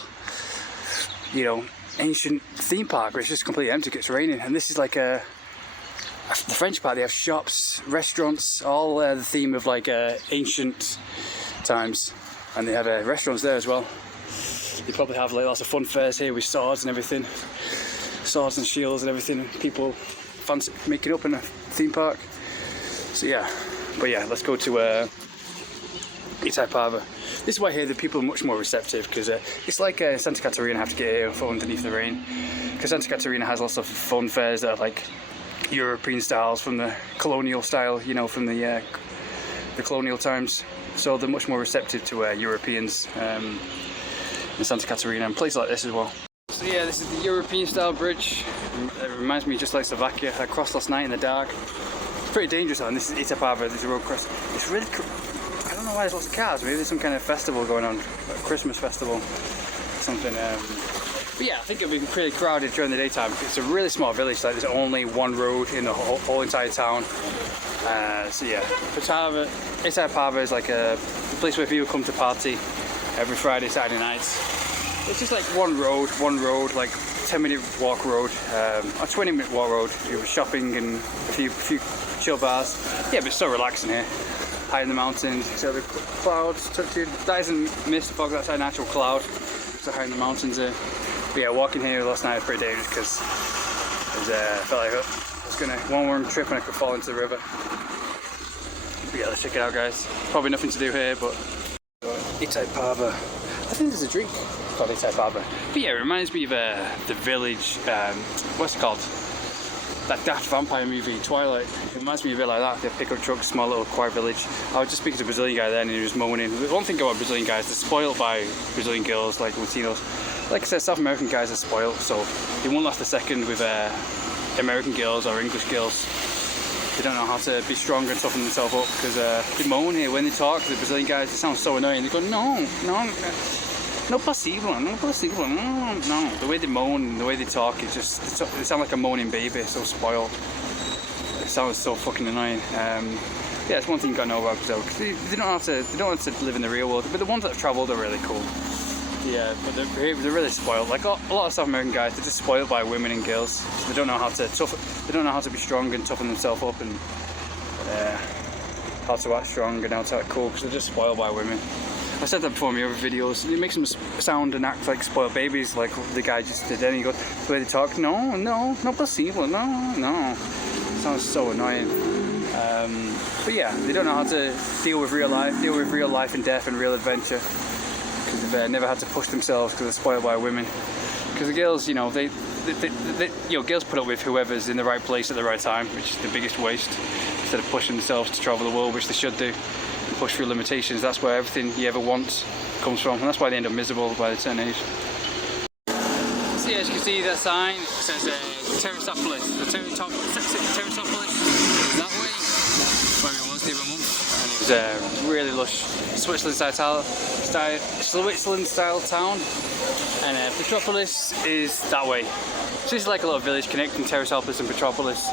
you know, ancient theme park where it's just completely empty because it's raining. And this is like the French part. They have shops, restaurants, all the theme of like ancient times, and they have restaurants there as well. They probably have like lots of fun fairs here with swords and everything, swords and shields and everything. People fancy making up in a theme park. So yeah, but yeah, let's go to Itaipava. This is why here the people are much more receptive, because it's like Santa Catarina. Have to get here for underneath the rain, because Santa Catarina has lots of fun fairs that are like European styles, from the colonial style, you know, from the colonial times. So they're much more receptive to Europeans in Santa Catarina and places like this as well. So yeah, this is the European style bridge. It reminds me just like Slovakia. I crossed last night in the dark. It's pretty dangerous, and this is Itaipava. This is a road cross. It's really, I don't know why there's lots of cars. Maybe there's some kind of festival going on, a Christmas festival, something. But yeah, I think it'll be pretty crowded during the daytime. It's a really small village. Like there's only one road in the whole entire town. So yeah, Itaipava is like a place where people come to party every Friday, Saturday nights. It's just like one road, like 10-minute walk road, or 20-minute walk road. You have shopping and a few chill bars. Yeah, but it's so relaxing here. High in the mountains, so the clouds touching. That isn't mist, fog, that's an actual cloud. So high in the mountains here. But yeah, walking here last night was pretty dangerous because I felt like I was gonna one more trip and I could fall into the river. But yeah, let's check it out, guys. Probably nothing to do here, but Itaipava. I think there's a drink called Itaipava. But yeah, it reminds me of the village. What's it called? That daft vampire movie, Twilight. It reminds me a bit like that. They have pickup trucks, small little quiet village. I was just speaking to a Brazilian guy then, and he was moaning. One thing about Brazilian guys, they're spoiled by Brazilian girls, like Latinos. Like I said, South American guys are spoiled, so they won't last a second with American girls or English girls. They don't know how to be strong and toughen themselves up, because they moan here when they talk. The Brazilian guys, they sound so annoying. They go, no, no possible, no possible, no. The way they moan, the way they talk, it just, they sound like a moaning baby, so spoiled. It sounds so fucking annoying. Yeah, it's one thing you gotta know about Brazil, because they don't have to live in the real world, but the ones that have travelled are really cool. Yeah, but they're really spoiled. Like a lot of South American guys, they're just spoiled by women and girls. So they don't know how to be strong and toughen themselves up, and how to act strong and how to act cool, because they're just spoiled by women. I said that before in my other videos. It makes them sound and act like spoiled babies, like the guy just did. Then he goes, the way they talk, no possible, no. It sounds so annoying. But yeah, they don't know how to deal with real life and death and real adventure, because they've never had to push themselves because they're spoiled by women. Because the girls, you know, girls put up with whoever's in the right place at the right time, which is the biggest waste. Instead of pushing themselves to travel the world, which they should do, and push through limitations. That's where everything you ever want comes from, and that's why they end up miserable by a certain age. So yeah, as you can see, that sign says Terrasopolis. The Terrasopolis is that way, where we was the other month, and it was a really lush Switzerland style town, and Petropolis is that way. So this is like a little village connecting Terrasopolis and Petropolis,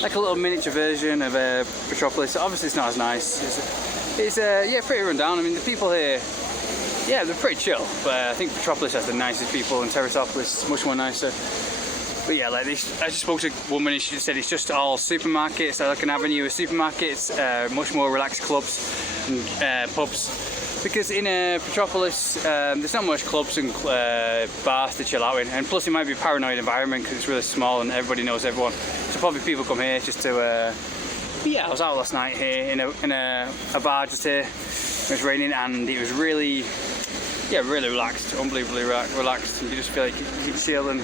like a little miniature version of Petropolis. Obviously it's not as nice. It's yeah, pretty run down. I mean, the people here, yeah, they're pretty chill, but I think Petropolis has the nicest people and Terrasopolis is much more nicer. But yeah, like this, I just spoke to a woman and she said it's just all supermarkets, like an avenue of supermarkets, much more relaxed clubs and pubs. Because in Petropolis, there's not much clubs and bars to chill out in, and plus it might be a paranoid environment because it's really small and everybody knows everyone. So probably people come here just to. But yeah, I was out last night here in a bar just here. It was raining and it was really, yeah, really relaxed, unbelievably relaxed. You just feel like you can chill and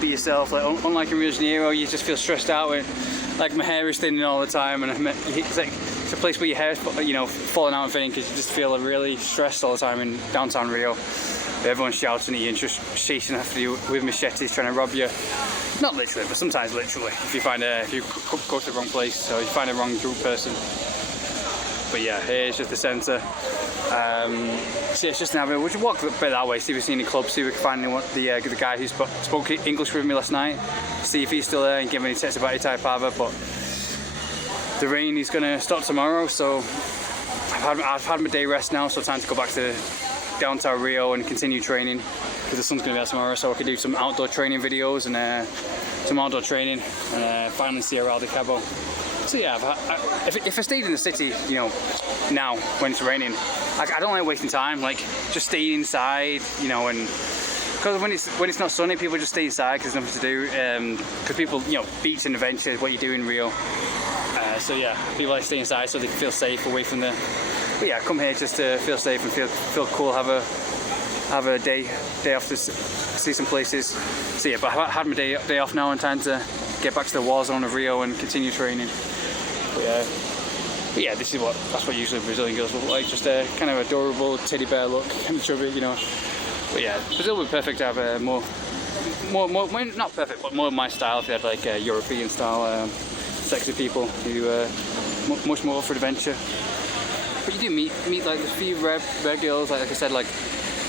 be yourself. Like unlike in Rio de Janeiro, you just feel stressed out with, like, my hair is thinning all the time, and it's like. It's a place where your hair's, you know, falling out and thinning because you just feel really stressed all the time in downtown Rio. Everyone's shouting at you and just chasing after you with machetes trying to rob you. Not literally, but sometimes literally. If you go to the wrong place or you find a wrong group person. But yeah, here's just the centre. So it's just an avenue. We should walk a bit that way, see if we see any clubs, see if we can find the guy who spoke English with me last night, see if he's still there and give me any tips about Itaipava. But the rain is going to stop tomorrow, so I've had my day rest now, so time to go back to downtown Rio and continue training, because the sun's going to be out tomorrow, so I can do some outdoor training videos and some outdoor training and finally see Rio de Cabo. So yeah, if I stayed in the city, you know, now when it's raining, I don't like wasting time, like just stay inside, you know, and because when it's not sunny, people just stay inside because there's nothing to do, because people, you know, beach and adventure is what you do in Rio. So yeah, people like to stay inside so they can feel safe away from the. But yeah, come here just to feel safe and feel cool. Have a day off to see some places. So yeah, but I've had my day off now and time to get back to the war zone of Rio and continue training. But yeah, that's what usually Brazilian girls look like. Just a kind of adorable teddy bear look, kind of chubby, you know. But yeah, Brazil would be perfect to have more not perfect, but more my style if they had like European style. Sexy people who much more for adventure. But you do meet like a few rare girls, like I said, like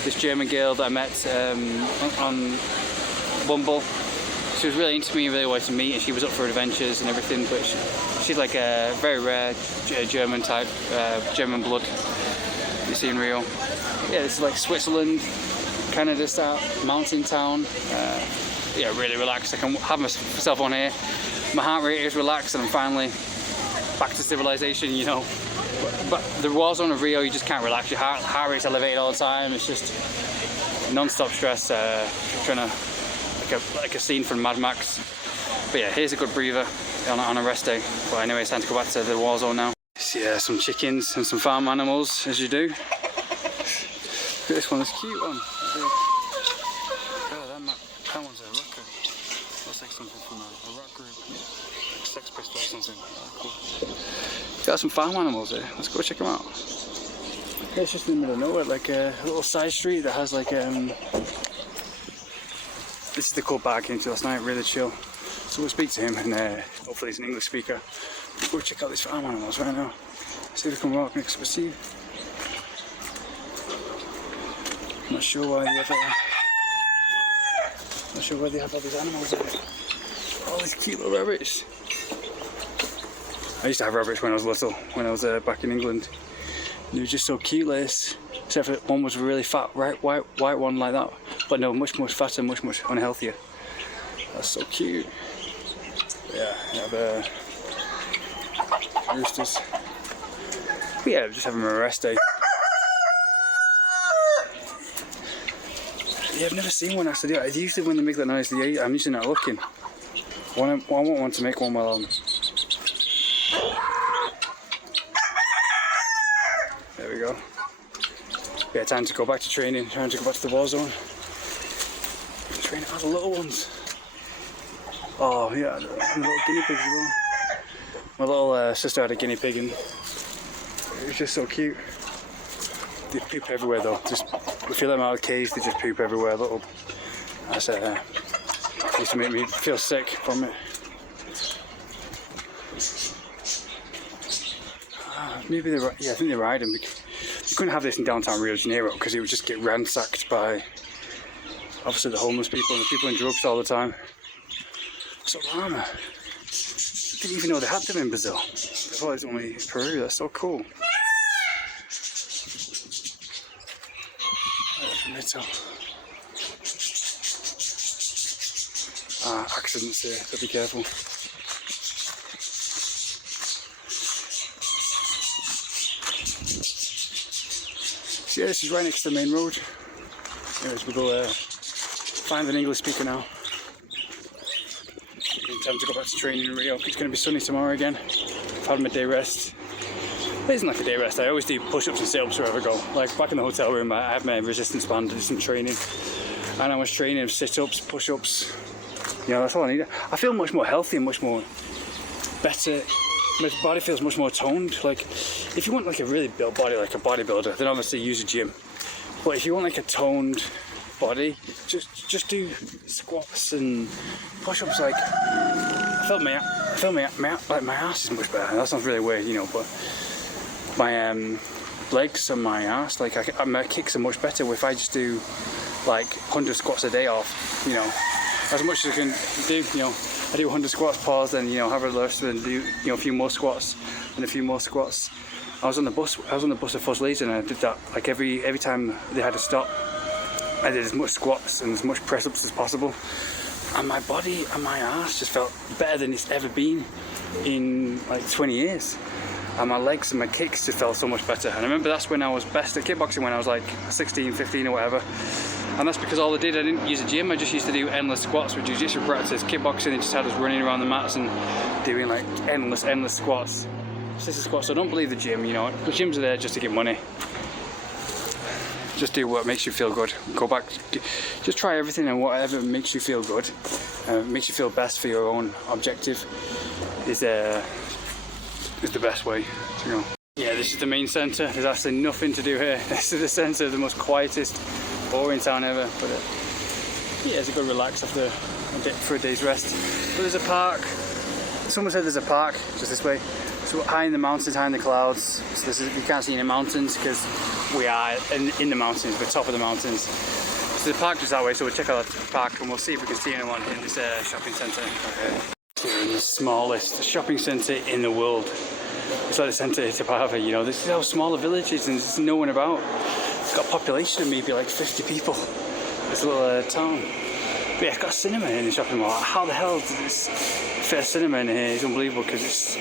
this German girl that I met on Bumble. She was really into me, really wanted to meet, and she was up for adventures and everything. But she's like a very rare German type, German blood you see in Rio. Yeah, this is like Switzerland, Canada style, mountain town. Yeah, really relaxed. I can have myself on here. My heart rate is relaxed and I'm finally back to civilization, you know. But the war zone of Rio, you just can't relax. Your heart rate's elevated all the time. It's just non-stop stress, trying to, like a scene from Mad Max. But yeah, here's a good breather on a rest day. But anyway, it's time to go back to the war zone now. So yeah, some chickens and some farm animals, as you do. Look at this one, this cute one. That one's a rocker. Looks like something from a rock group. Like Sex Pistols or something. Oh, cool. Got some farm animals here. Let's go check them out. Yeah, it's just in the middle of nowhere, like a little side street that has like this is the cool bar I came to last night, really chill. So we'll speak to him and hopefully he's an English speaker. Let's go check out these farm animals right now. See if we can walk next to a sea. I'm not sure why they have all these animals in it. All these cute little rabbits. I used to have rabbits when I was little, when I was back in England. They were just so cute, like this. Except for one was a really fat, white one like that. But no, much fatter, much unhealthier. That's so cute. Yeah, I have roosters. But yeah, just having a rest day. Yeah, I've never seen one actually. It's usually when they make that noise, I'm usually not looking. I want one to make one while I'm... There we go. Yeah, time to go back to training, time to go back to the war zone. Training all the little ones. Oh yeah, and the little guinea pigs as well. My little sister had a guinea pig and it was just so cute. They poop everywhere though. Just if you let them out of the cage, they just poop everywhere. That's used to make me feel sick from it. Maybe they, yeah, I think they ride them. You couldn't have this in downtown Rio de Janeiro because it would just get ransacked by obviously the homeless people and the people in drugs all the time. So llama. I didn't even know they had them in Brazil. I thought it was only Peru. That's so cool. Accidents here, so be careful. So yeah, this is right next to the main road. Anyways, we'll go find an English speaker now. Time to go back to training in Rio. It's going to be sunny tomorrow again. I've had my day rest. It isn't like a day rest. I always do push-ups and sit-ups wherever I go. Like back in the hotel room, I have my resistance band, did some training. And I was training sit-ups, push-ups. You know, that's all I need. I feel much more healthy and much more better. My body feels much more toned. Like, if you want like a really built body, like a bodybuilder, then obviously use a gym. But if you want like a toned body, just do squats and push-ups. Like, I felt my ass is much better. That sounds really weird, you know, but my legs and my ass, like my kicks are much better if I just do like 100 squats a day off, you know, as much as I can do, you know. I do 100 squats, pause, then, you know, have a rest, then do, you know, a few more squats and a few more squats. I was on the bus at Fuzz Leeds and I did that like every time they had to stop. I did as much squats and as much press-ups as possible, and my body and my ass just felt better than it's ever been in like 20 years. And my legs and my kicks just felt so much better. And I remember that's when I was best at kickboxing, when I was like 16, 15 or whatever. And that's because all I did, I didn't use a gym, I just used to do endless squats with jiu-jitsu practice. Kickboxing, they just had us running around the mats and doing like endless squats. This is squats, so I don't believe the gym, you know. The gyms are there just to get money. Just do what makes you feel good. Go back, just try everything and whatever makes you feel good, makes you feel best for your own objective is the best way to go. Yeah, this is the main centre. There's actually nothing to do here. This is the centre, the most quietest, boring town ever. But yeah, it's a good relax after for a day's rest. But there's a park. Someone said there's a park just this way. So high in the mountains, high in the clouds. So you can't see any mountains because we are in the mountains, we're top of the mountains. So the park is that way, so we'll check out the park and we'll see if we can see anyone in this shopping centre. Okay. We're in the smallest shopping centre in the world. It's like the centre of Itaipava, you know. This is how small a village is and there's no one about. It's got a population of maybe like 50 people, this little town. But yeah, it's got a cinema in the shopping mall. How the hell does this fit a cinema in here? It's unbelievable because it's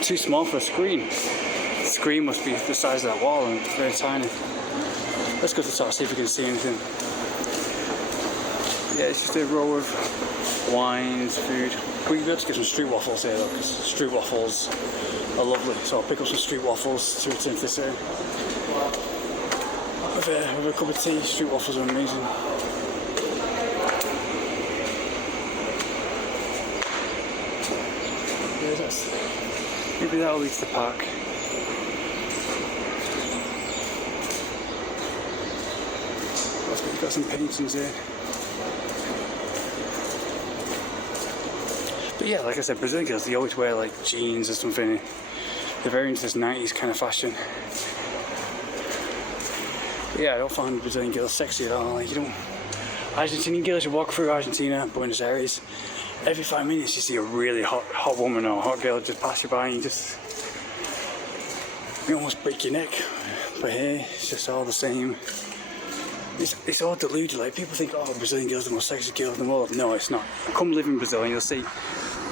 too small for a screen. The screen must be the size of that wall and it's very tiny. Let's go to the top, see if we can see anything. Yeah, it's just a row of wines, food. We'll be able to get some street waffles here though, because street waffles are lovely. So I'll pick up some street waffles to return to this area. With a cup of tea, street waffles are amazing. Yeah, maybe that'll lead to the park. You've got some paintings here. But yeah, like I said, Brazilian girls, they always wear like jeans or something. They're very into this 90s kind of fashion. Yeah, I don't find Brazilian girls sexy at all. Like, you don't. Argentinian girls, you walk through Argentina, Buenos Aires, every 5 minutes you see a really hot woman or a hot girl just pass you by, and you almost break your neck. But here, it's just all the same. It's all deluded. Like, people think, oh, Brazilian girls are the most sexy girls in the world. No, it's not. Come live in Brazil and you'll see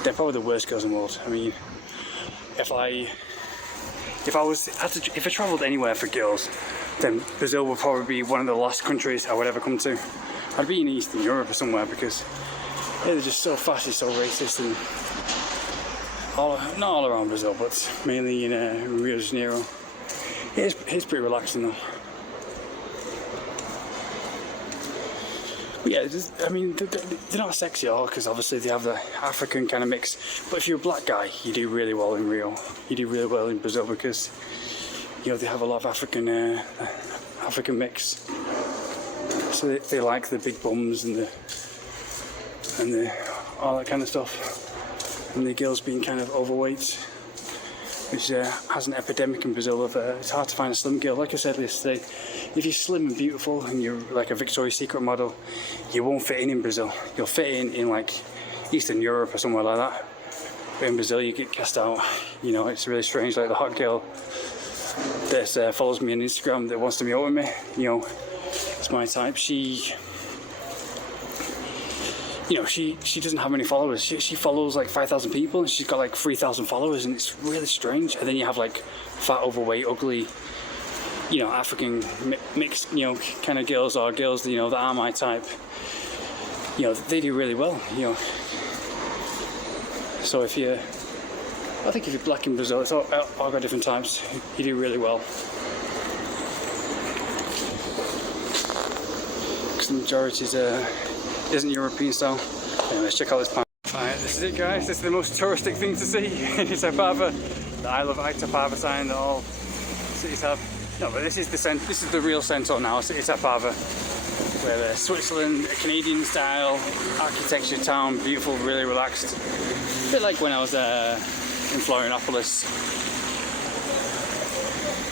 they're probably the worst girls in the world. I mean, if I travelled anywhere for girls, then Brazil would probably be one of the last countries I would ever come to. I'd be in Eastern Europe or somewhere, because they're just so fascist, so racist, and not all around Brazil, but mainly in Rio de Janeiro. It's pretty relaxing though. But yeah, I mean, they're not sexy at all, because obviously they have the African kind of mix. But if you're a black guy, you do really well in Rio. You do really well in Brazil, because you know they have a lot of African mix. So they like the big bums and the all that kind of stuff, and the girls being kind of overweight, which has an epidemic in Brazil of it's hard to find a slim girl. Like I said yesterday, if you're slim and beautiful and you're like a Victoria's Secret model, you won't fit in Brazil. You'll fit in like Eastern Europe or somewhere like that. But in Brazil you get cast out. You know, it's really strange. Like the hot girl that follows me on Instagram that wants to meet up with me, you know, it's my type. She doesn't have many followers. She follows like 5,000 people, and she's got like 3,000 followers, and it's really strange. And then you have like fat, overweight, ugly, you know, African mixed, you know, kind of girls, or girls, you know, that are my type. You know, they do really well, you know. So I think if you're black in Brazil, it's all got different types. You do really well. Because the majority isn't European style. Anyway, let's check out this pan. Alright, this is it guys. This is the most touristic thing to see in Itaipava. The I love Itaipava sign that all cities have. No, but this is the real centre now. It's Itaipava, where the Switzerland, Canadian style architecture town, beautiful, really relaxed. A bit like when I was in Florianopolis.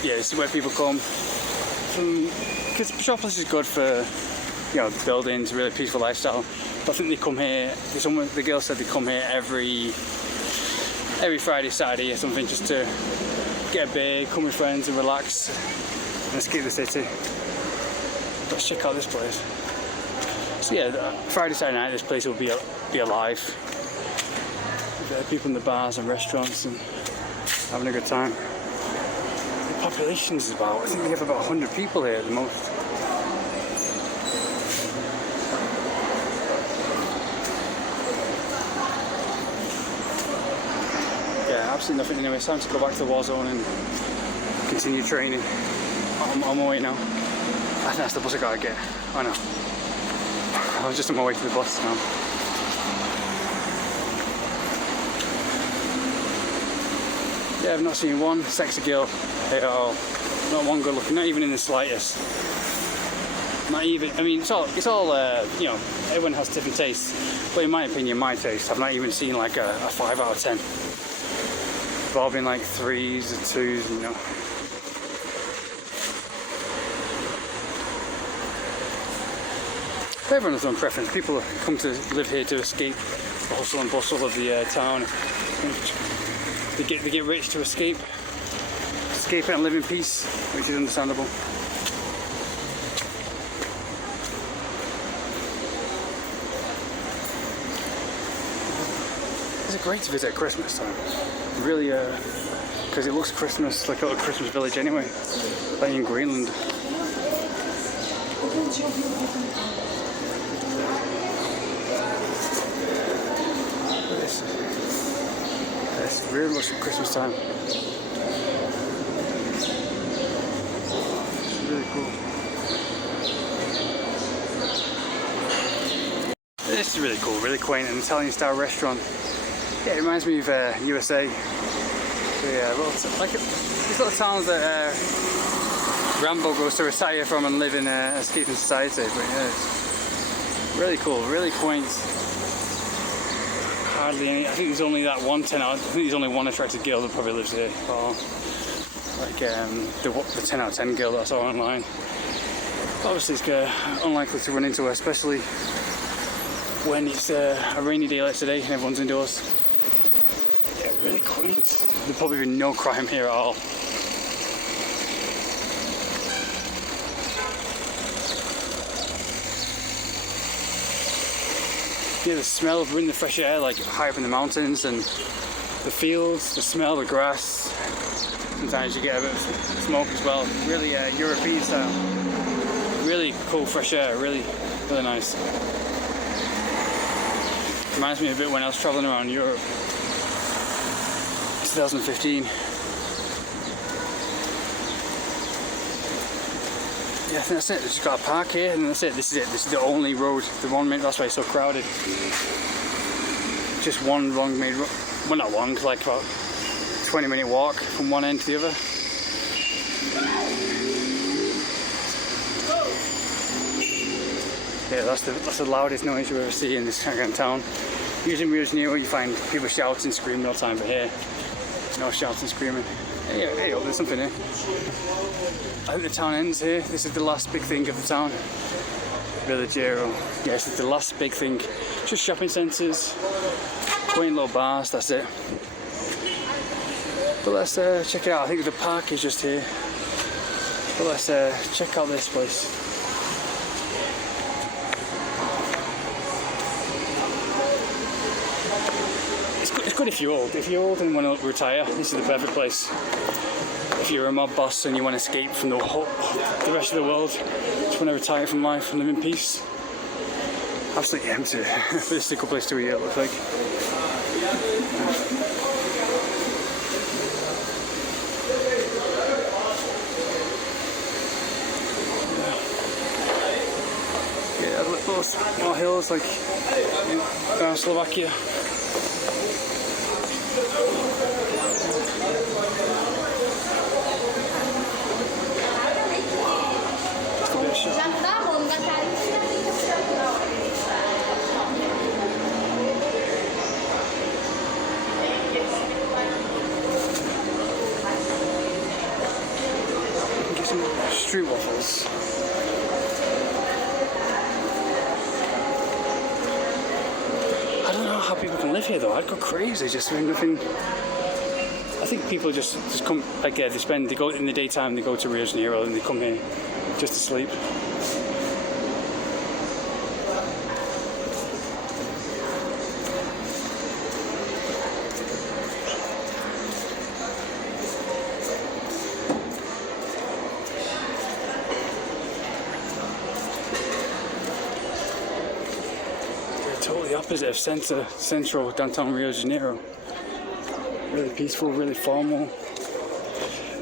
Yeah, this is where people come because Metropolis is good for, you know, buildings, really peaceful lifestyle. But I think they come here. The girl said they come here every Friday, Saturday or something, just to get a beer, come with friends and relax and escape the city. Let's check out this place. So yeah, Friday, Saturday night, this place will be alive. There are people in the bars and restaurants and having a good time. The population is I think we have about 100 people here at the most. Yeah, absolutely nothing anyway. It's time to go back to the war zone and continue training. I'm on my way now. I think that's the bus I gotta get. Oh no. I was just on my way to the bus now. Yeah, I've not seen one sexy girl here at all. Not one good looking, not even in the slightest. Not even, I mean, it's all you know, everyone has different tastes. But in my opinion, my taste, I've not even seen like a 5 out of 10. They've all been like 3s and 2s, you know. Everyone has their own preference. People come to live here to escape the hustle and bustle of the town. They get rich to escape it and live in peace, which is understandable. It's great to visit at Christmas time. Really, because it looks Christmas, like a little Christmas village anyway, like in Greenland. It's really much Christmas time. It's really cool. This is really cool, really quaint, an Italian style restaurant. Yeah, it reminds me of USA. So yeah, these little towns that Rambo goes to retire from and live in escaping society. But yeah, it's really cool, really quaint. Hardly any. I think there's only that one 10 out. I think there's only one attractive girl that probably lives here. Or like the 10 out of 10 girl that I saw online. Obviously it's unlikely to run into her, especially when it's a rainy day like today and everyone's indoors. Yeah, really quaint. There'd probably be no crime here at all. Yeah, the smell of breathing the fresh air, like high up in the mountains, and the fields, the smell of the grass. Sometimes you get a bit of smoke as well. Really European style. Really cool fresh air, really nice. Reminds me a bit when I was traveling around Europe. 2015. Yeah, I think that's it. We've just got a park here, and that's it. This is it. This is the only road. The one minute. That's why it's so crowded. Just one long made road. Well, not long. Like about 20-minute walk from one end to the other. Yeah, that's the loudest noise you ever see in this kind of town. Usually in Rio de Janeiro, you find people shouting, screaming all the time, but here, no shouting, screaming. Hey, oh, there's something here. I think the town ends here. This is the last big thing of the town. Rio de Janeiro. Yes, it's the last big thing. Just shopping centres, quaint little bars, that's it. But let's check it out. I think the park is just here. But let's check out this place. It's good if you're old. If you're old and want to retire, this is the perfect place. If you're a mob boss and you want to escape from the rest of the world, just want to retire from life and live in peace. Absolutely empty. But this is a good place to eat, it looks like. Yeah, little small hills like around Slovakia. Get some street waffles. I don't know how people can live here though. I'd go crazy just doing nothing. I think people just come, like they go in the daytime, they go to Rio de Janeiro and they come here just to sleep. Totally opposite of central downtown Rio de Janeiro. Really peaceful, really formal.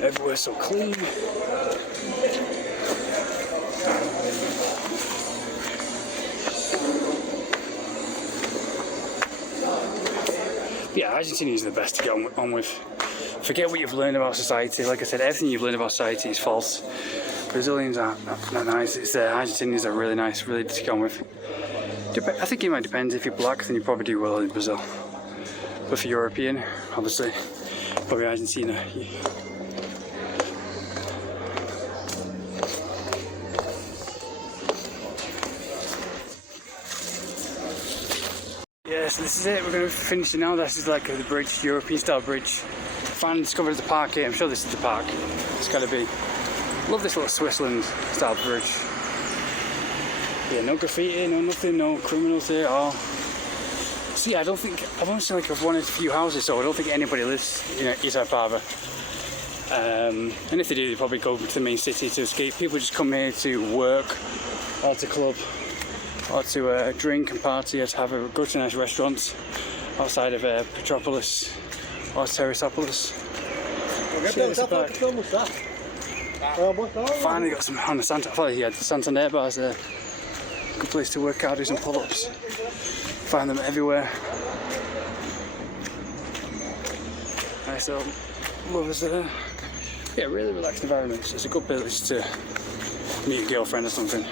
Everywhere's so clean. Yeah, Argentina is the best to get on with. Forget what you've learned about society. Like I said, everything you've learned about society is false. Brazilians are not nice. Argentinians are really nice, really to get on with. I think it might depend. If you're black, then you probably do well in Brazil. But if you're European, obviously, probably Argentina. Yeah, so this is it. We're going to finish it now. This is like the bridge, European style bridge. Finally discovered the park here. I'm sure this is the park. It's got to be. Love this little Switzerland style bridge. Yeah, no graffiti, no nothing, no criminals here. So yeah, I've only seen like one or a few houses, so I don't think anybody lives in Itaipava. And if they do, they probably go to the main city to escape. People just come here to work, or to club, or to drink and party, or to go to nice restaurants outside of Petropolis or Terrasopolis. Finally got some on the Santander bars there. Good place to work out, do some pull-ups. Find them everywhere. Nice little lovers there. Yeah, really relaxed environment. So it's a good place to meet a girlfriend or something.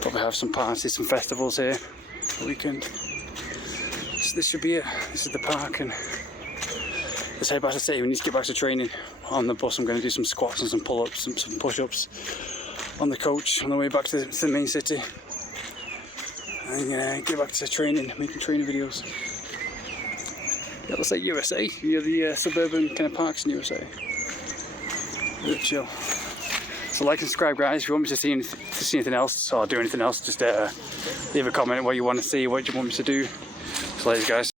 Probably have some parties, some festivals here the weekend. So this should be it. This is the park, and let's head back to the city. We need to get back to training. On the bus I'm going to do some squats and some pull-ups and some push-ups on the coach on the way back to the main city. I'm going to get back to training, making training videos. Yeah, looks like USA, you know, the suburban kind of parks in USA. Really chill. So like and subscribe, guys. If you want me to see anything else or do anything else, just leave a comment what you want to see, what you want me to do. So later, guys.